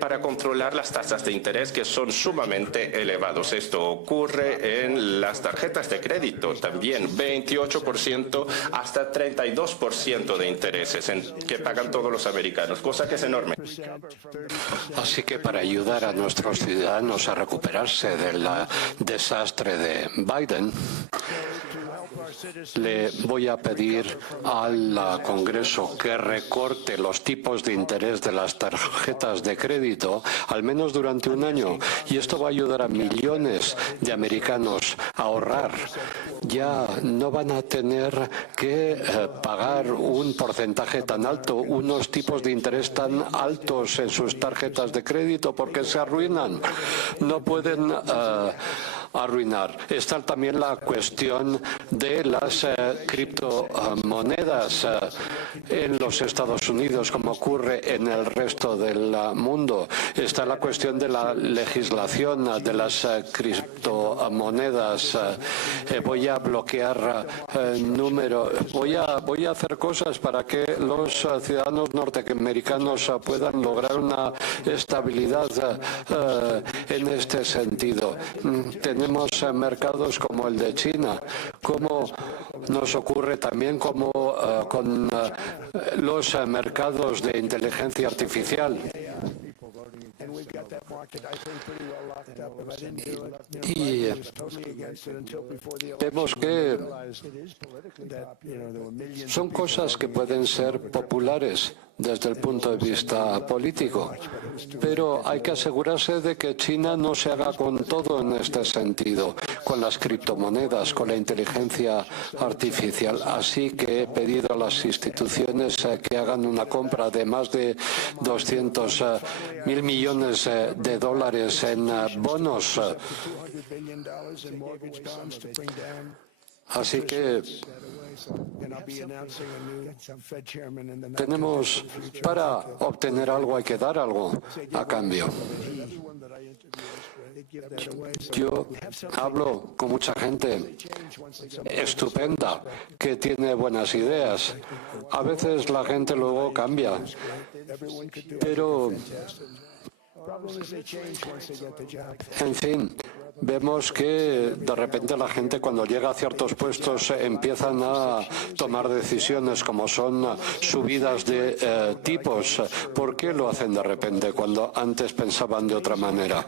para controlar las tasas de interés que son sumamente elevados. Esto ocurre en las tarjetas de crédito también, 28% hasta 32% de intereses que pagan todos los americanos, cosa que es enorme. Así que para ayudar a nuestros ciudadanos a recuperarse del desastre de Biden, le voy a pedir al Congreso que recorte los tipos de interés de las tarjetas de crédito, al menos durante un año, y esto va a ayudar a millones de americanos a ahorrar. Ya no van a tener que pagar un porcentaje tan alto, unos tipos de interés tan altos en sus tarjetas de crédito, porque se arruinan. No pueden arruinar. Está también la cuestión de las criptomonedas en los Estados Unidos, como ocurre en el resto del mundo. Está la cuestión de la legislación de las criptomonedas. Voy a bloquear números. Voy a hacer cosas para que los ciudadanos norteamericanos puedan lograr una estabilidad en este sentido. Tenemos mercados como el de China, como nos ocurre también con los mercados de inteligencia artificial. Y vemos que son cosas que pueden ser populares desde el punto de vista político, pero hay que asegurarse de que China no se haga con todo en este sentido, con las criptomonedas, con la inteligencia artificial. Así que he pedido a las instituciones que hagan una compra de más de 200.000 millones de dólares en bonos. Así que tenemos, para obtener algo hay que dar algo a cambio. Yo hablo con mucha gente estupenda que tiene buenas ideas. A veces la gente luego cambia, pero en fin, vemos que de repente la gente cuando llega a ciertos puestos empiezan a tomar decisiones como son subidas de tipos. ¿Por qué lo hacen de repente cuando antes pensaban de otra manera?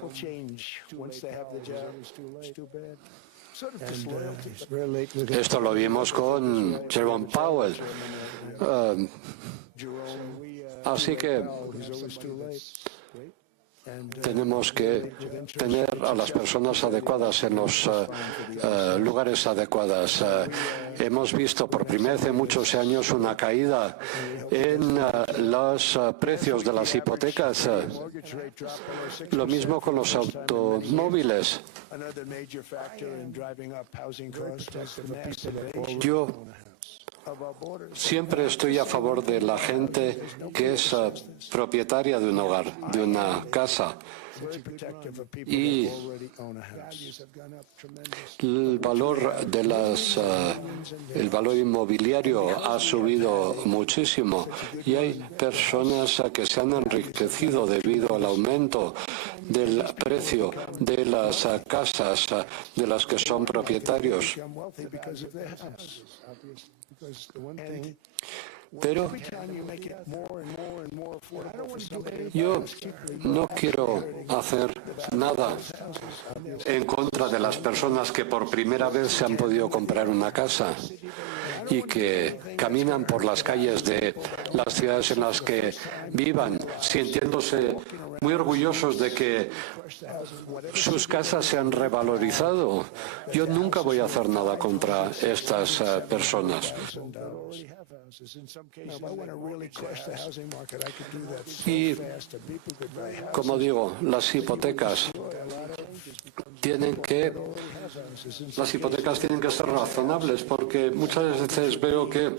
Esto lo vimos con Jerome Powell. Así que tenemos que tener a las personas adecuadas en los lugares adecuados. Hemos visto por primera vez en muchos años una caída en los precios de las hipotecas. Lo mismo con los automóviles. Yo siempre estoy a favor de la gente que es propietaria de un hogar, de una casa. Y el valor el valor inmobiliario ha subido muchísimo y hay personas que se han enriquecido debido al aumento del precio de las casas de las que son propietarios. Pero yo no quiero hacer nada en contra de las personas que por primera vez se han podido comprar una casa y que caminan por las calles de las ciudades en las que vivan, sintiéndose muy orgullosos de que sus casas se han revalorizado. Yo nunca voy a hacer nada contra estas personas. Y, como digo, las hipotecas tienen que ser razonables, porque muchas veces veo que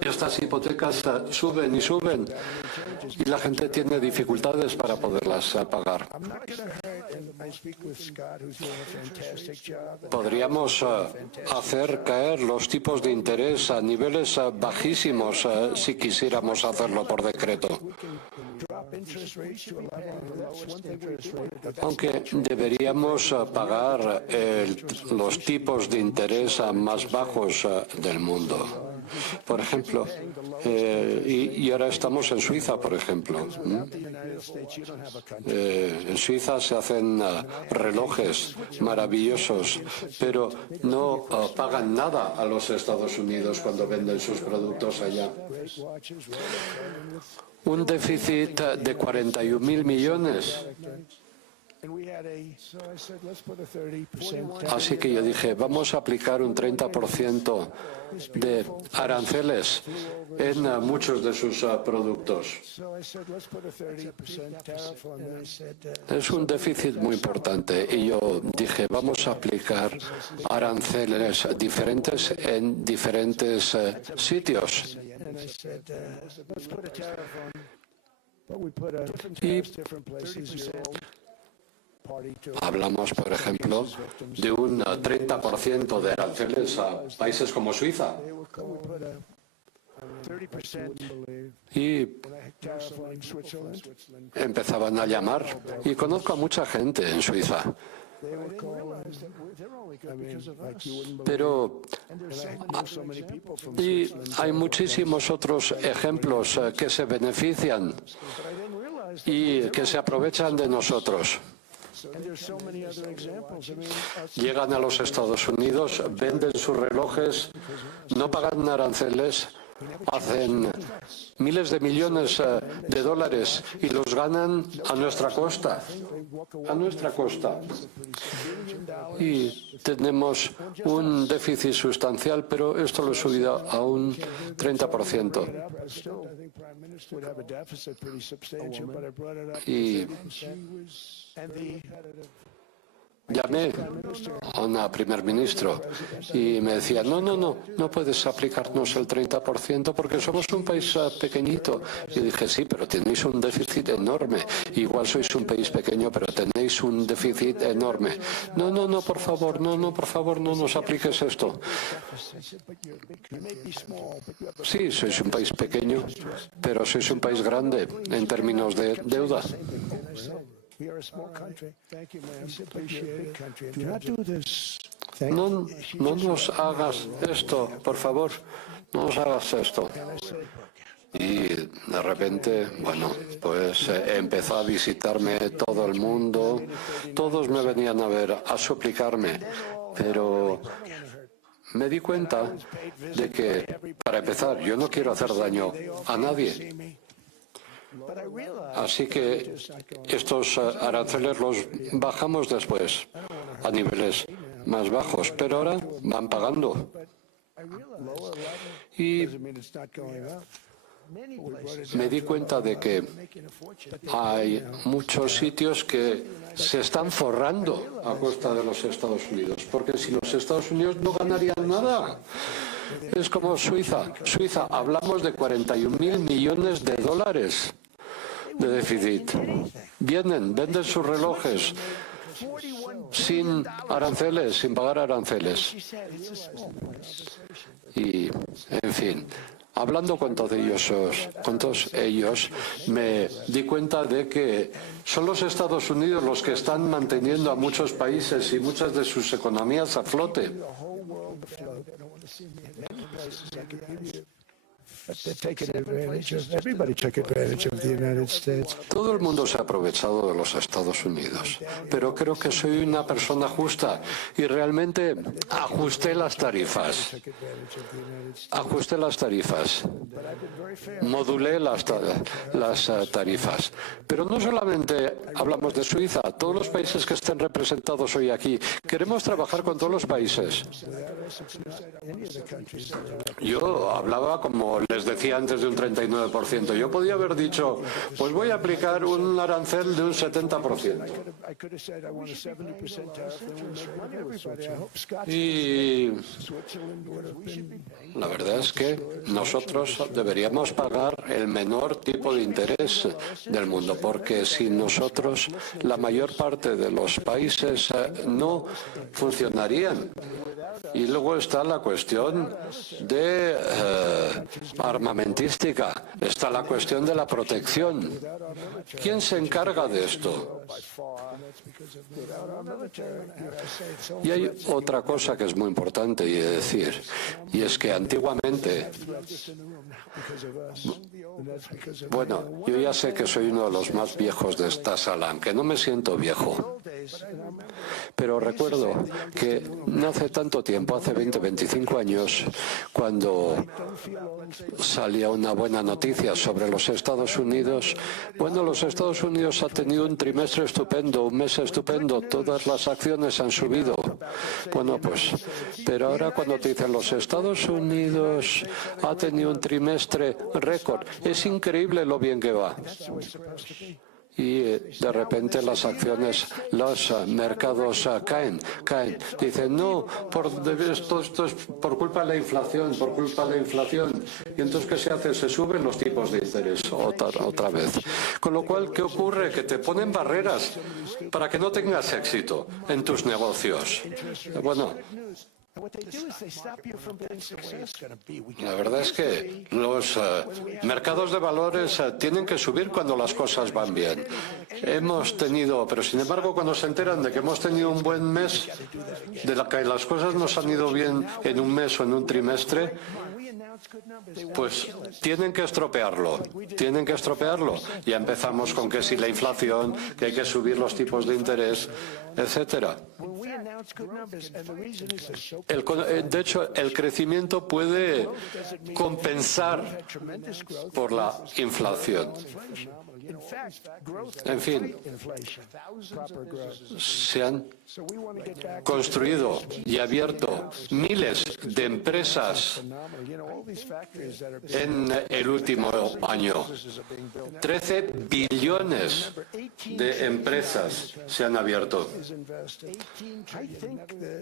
estas hipotecas suben y suben y la gente tiene dificultades para poderlas pagar. Podríamos hacer caer los tipos de interés a niveles bajísimos si quisiéramos hacerlo por decreto. Aunque deberíamos pagar los tipos de interés más bajos del mundo. Por ejemplo, y ahora estamos en Suiza, por ejemplo. En Suiza se hacen relojes maravillosos, pero no pagan nada a los Estados Unidos cuando venden sus productos allá. Un déficit de 41.000 millones. Así que yo dije, vamos a aplicar un 30% de aranceles en muchos de sus productos. Es un déficit muy importante y yo dije, vamos a aplicar aranceles diferentes en diferentes sitios. Y hablamos, por ejemplo, de un 30% de aranceles a países como Suiza. Y empezaban a llamar. Y conozco a mucha gente en Suiza. Pero y hay muchísimos otros ejemplos que se benefician y que se aprovechan de nosotros. Llegan a los Estados Unidos, venden sus relojes, no pagan aranceles, hacen miles de millones de dólares y los ganan a nuestra costa. A nuestra costa. Y tenemos un déficit sustancial, pero esto lo he subido a un 30%. Y llamé a una primer ministro y me decía, no puedes aplicarnos el 30% porque somos un país pequeñito. Y dije, sí, pero tenéis un déficit enorme. Igual sois un país pequeño, pero tenéis un déficit enorme. No, por favor, no nos apliques esto. Sí, sois un país pequeño, pero sois un país grande en términos de deuda. No nos hagas esto, por favor, no nos hagas esto. Y de repente, bueno, pues empezó a visitarme todo el mundo, todos me venían a ver, a suplicarme, pero me di cuenta de que, para empezar, yo no quiero hacer daño a nadie. Así que estos aranceles los bajamos después a niveles más bajos, pero ahora van pagando. Y me di cuenta de que hay muchos sitios que se están forrando a costa de los Estados Unidos, porque si los Estados Unidos no ganarían nada, Es como Suiza. Suiza, hablamos de 41.000 millones de dólares de déficit. Vienen, venden sus relojes sin aranceles, sin pagar aranceles. Y, en fin, hablando con todos ellos, me di cuenta de que son los Estados Unidos los que están manteniendo a muchos países y muchas de sus economías a flote. Todo el mundo se ha aprovechado de los Estados Unidos, pero creo que soy una persona justa y realmente ajusté las tarifas. Modulé las tarifas. Pero no solamente hablamos de Suiza, todos los países que estén representados hoy aquí, queremos trabajar con todos los países. Yo hablaba, como les decía antes, de un 39%. Yo podía haber dicho, pues voy a aplicar un arancel de un 70%. Y la verdad es que nosotros deberíamos pagar el menor tipo de interés del mundo, porque sin nosotros la mayor parte de los países no funcionarían. Y luego está la cuestión de armamentística, está la cuestión de la protección. ¿Quién se encarga de esto? Y hay otra cosa que es muy importante decir, y es que antiguamente, bueno, yo ya sé que soy uno de los más viejos de esta sala, aunque no me siento viejo, pero recuerdo que no hace tanto tiempo, hace 20, 25 años, cuando salía una buena noticia sobre los Estados Unidos, bueno, los Estados Unidos han tenido un trimestre estupendo, un mes estupendo, todas las acciones han subido. Bueno, pues, pero ahora cuando te dicen los Estados Unidos ha tenido un trimestre récord, es increíble lo bien que va. Y de repente las acciones, los mercados caen. Dicen, no, esto es por culpa de la inflación, Y entonces, ¿qué se hace? Se suben los tipos de interés otra vez. Con lo cual, ¿qué ocurre? Que te ponen barreras para que no tengas éxito en tus negocios. Bueno, la verdad es que los mercados de valores tienen que subir cuando las cosas van bien. Pero sin embargo, cuando se enteran de que hemos tenido un buen mes, de que las cosas nos han ido bien en un mes o en un trimestre, pues tienen que estropearlo. Ya empezamos con que si la inflación, que hay que subir los tipos de interés, etcétera. De hecho, el crecimiento puede compensar por la inflación. En fin, se han construido y abierto miles de empresas en el último año. 13 billones de empresas se han abierto.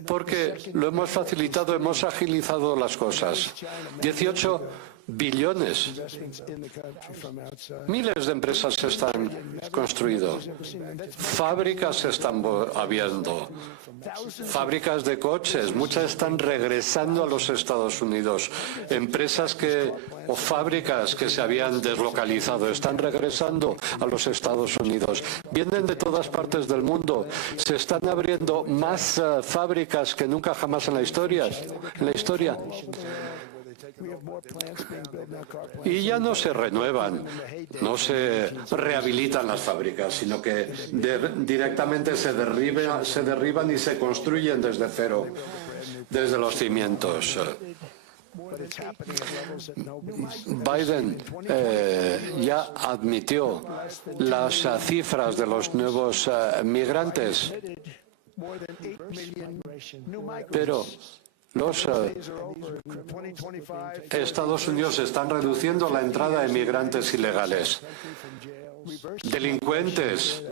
Porque lo hemos facilitado, hemos agilizado las cosas. 18 billones. Miles de empresas se están construyendo. Fábricas se están abriendo. Fábricas de coches. Muchas están regresando a los Estados Unidos. Empresas o fábricas que se habían deslocalizado están regresando a los Estados Unidos. Vienen de todas partes del mundo. Se están abriendo más fábricas que nunca jamás en la historia. Y ya no se renuevan, no se rehabilitan las fábricas, sino que directamente se derriban y se construyen desde cero, desde los cimientos. Biden ya admitió las cifras de los nuevos migrantes, pero Los Estados Unidos están reduciendo la entrada de migrantes ilegales. Delincuentes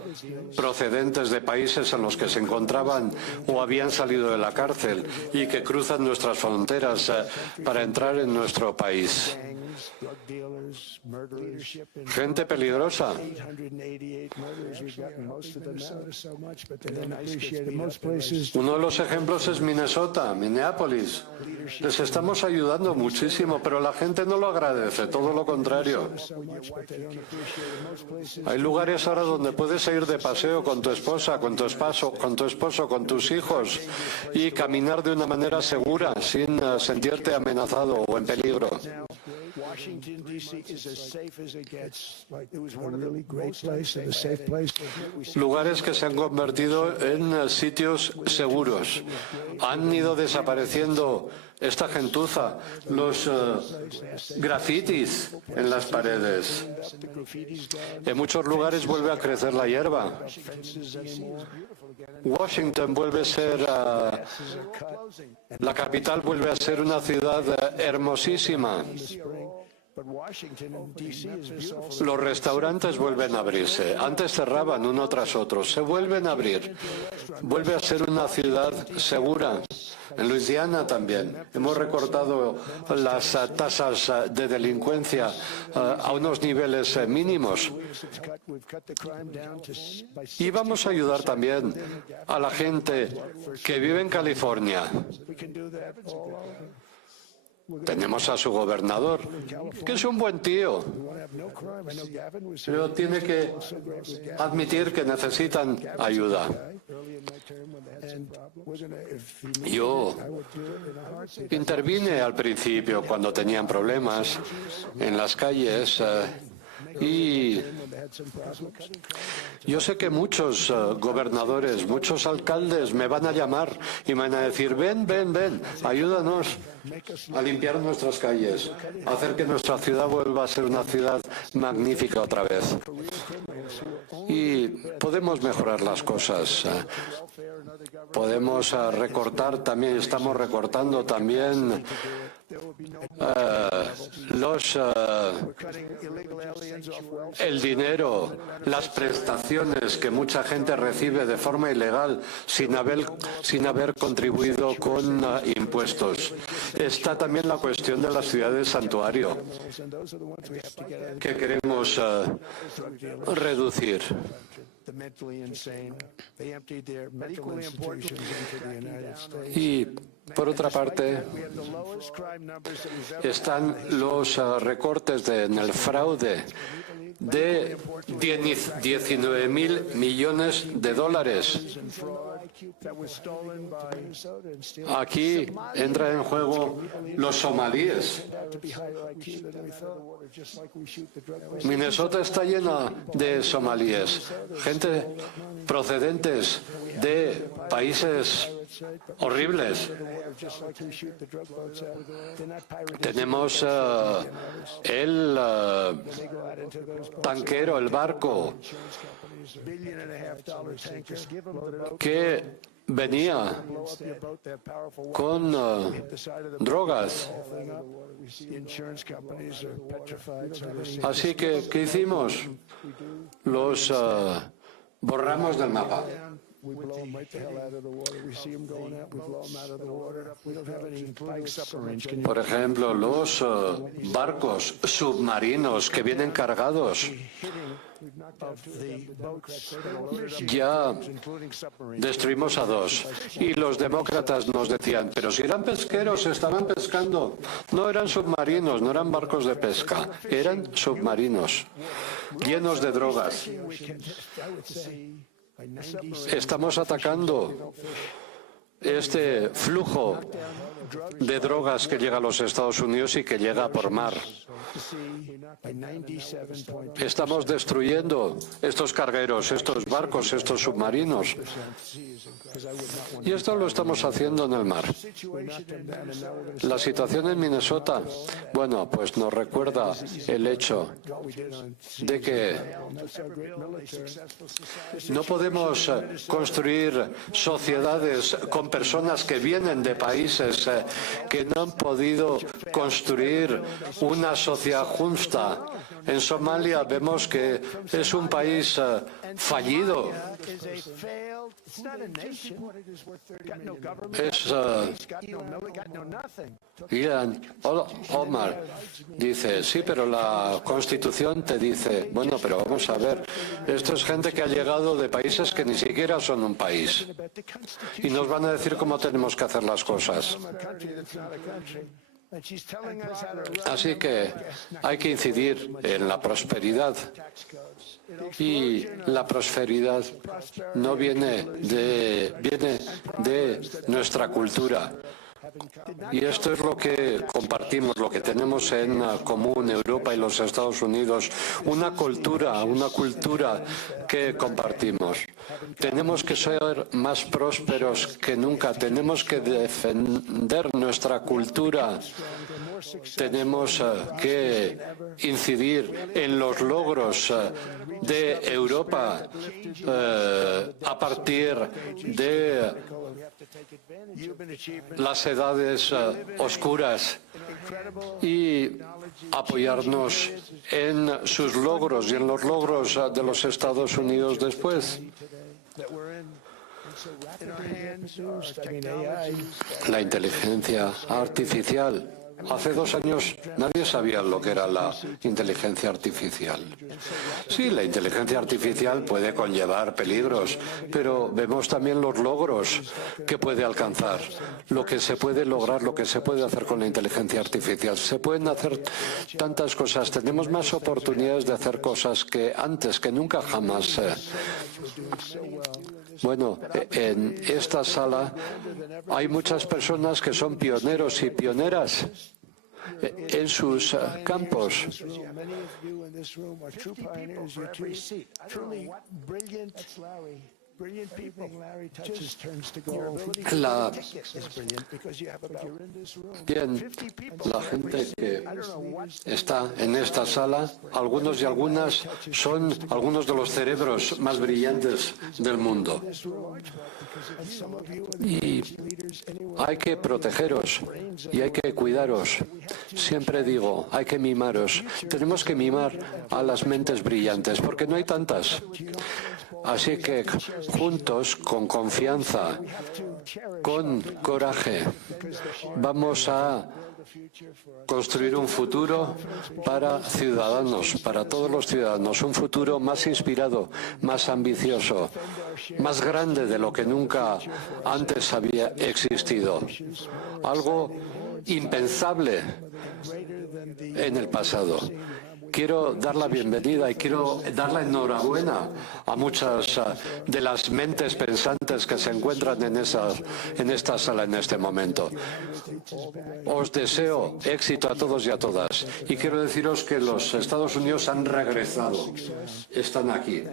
procedentes de países en los que se encontraban o habían salido de la cárcel y que cruzan nuestras fronteras para entrar en nuestro país. Gente peligrosa. Uno de los ejemplos es Minnesota, Minneapolis. Les estamos ayudando muchísimo, pero la gente no lo agradece, todo lo contrario. Hay lugares ahora donde puedes ir de paseo con tu esposa, con tu esposo, con tus hijos y caminar de una manera segura, sin sentirte amenazado o en peligro. Washington, D.C. is as safe as it gets. It was one of the great places, a safe place. Lugares que se han convertido en sitios seguros. Han ido desapareciendo esta gentuza, los grafitis en las paredes. En muchos lugares vuelve a crecer la hierba. Washington vuelve a ser, la capital vuelve a ser una ciudad hermosísima. Los restaurantes vuelven a abrirse. Antes cerraban uno tras otro. Se vuelven a abrir. Vuelve a ser una ciudad segura. En Luisiana también. Hemos recortado las tasas de delincuencia a unos niveles mínimos. Y vamos a ayudar también a la gente que vive en California. Tenemos a su gobernador, que es un buen tío, pero tiene que admitir que necesitan ayuda. Yo intervine al principio cuando tenían problemas en las calles y yo sé que muchos gobernadores, muchos alcaldes me van a llamar y me van a decir, ven, ayúdanos a limpiar nuestras calles, a hacer que nuestra ciudad vuelva a ser una ciudad magnífica otra vez. Y podemos mejorar las cosas. Podemos recortar también, estamos recortando también el dinero, las prestaciones que mucha gente recibe de forma ilegal sin haber contribuido con impuestos. Está también la cuestión de las ciudades santuario, que queremos reducir. Y, por otra parte, están los recortes en el fraude de 19.000 millones de dólares. Aquí entran en juego los somalíes. Minnesota está llena de somalíes, gente procedentes de países horribles. Tenemos el tanquero, el barco, que venía con drogas. Así que, ¿qué hicimos? Los borramos del mapa. Por ejemplo, los barcos submarinos que vienen cargados. Ya destruimos a 2 y los demócratas nos decían, pero si eran pesqueros, estaban pescando. No eran submarinos, no eran barcos de pesca, eran submarinos llenos de drogas. Estamos atacando este flujo de drogas que llega a los Estados Unidos y que llega por mar. Estamos destruyendo estos cargueros, estos barcos, estos submarinos. Y esto lo estamos haciendo en el mar. La situación en Minnesota, bueno, pues nos recuerda el hecho de que no podemos construir sociedades con personas que vienen de países que no han podido construir una sociedad justa. En Somalia vemos que es un país fallido. Ian Omar dice, sí, pero la Constitución te dice, bueno, pero vamos a ver, esto es gente que ha llegado de países que ni siquiera son un país y nos van a decir cómo tenemos que hacer las cosas. Así que hay que incidir en la prosperidad. Y la prosperidad no viene de nuestra cultura. Y esto es lo que compartimos, lo que tenemos en común Europa y los Estados Unidos, una cultura que compartimos. Tenemos que ser más prósperos que nunca, tenemos que defender nuestra cultura, tenemos que incidir en los logros de Europa a partir de las edades oscuras y apoyarnos en sus logros y en los logros de los Estados Unidos después. La inteligencia artificial. Hace 2 años nadie sabía lo que era la inteligencia artificial. Sí, la inteligencia artificial puede conllevar peligros, pero vemos también los logros que puede alcanzar, lo que se puede lograr, lo que se puede hacer con la inteligencia artificial. Se pueden hacer tantas cosas, tenemos más oportunidades de hacer cosas que antes, que nunca jamás. Bueno, en esta sala hay muchas personas que son pioneros y pioneras en sus campos. La gente que está en esta sala, algunos y algunas son algunos de los cerebros más brillantes del mundo. Y hay que protegeros y hay que cuidaros. Siempre digo, hay que mimaros. Tenemos que mimar a las mentes brillantes, porque no hay tantas. Así que juntos, con confianza, con coraje, vamos a construir un futuro para ciudadanos, para todos los ciudadanos, un futuro más inspirado, más ambicioso, más grande de lo que nunca antes había existido. Algo impensable en el pasado. Quiero dar la bienvenida y quiero dar la enhorabuena a muchas de las mentes pensantes que se encuentran en esta sala en este momento. Os deseo éxito a todos y a todas. Y quiero deciros que los Estados Unidos han regresado, están aquí.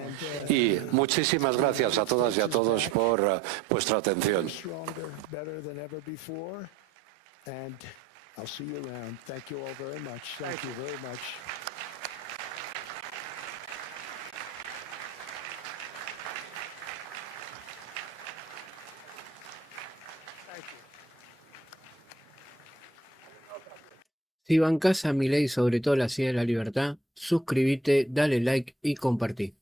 Y muchísimas gracias a todas y a todos por vuestra atención. Si bancás a Milei sobre todo la silla de la libertad, suscríbete, dale like y compartí.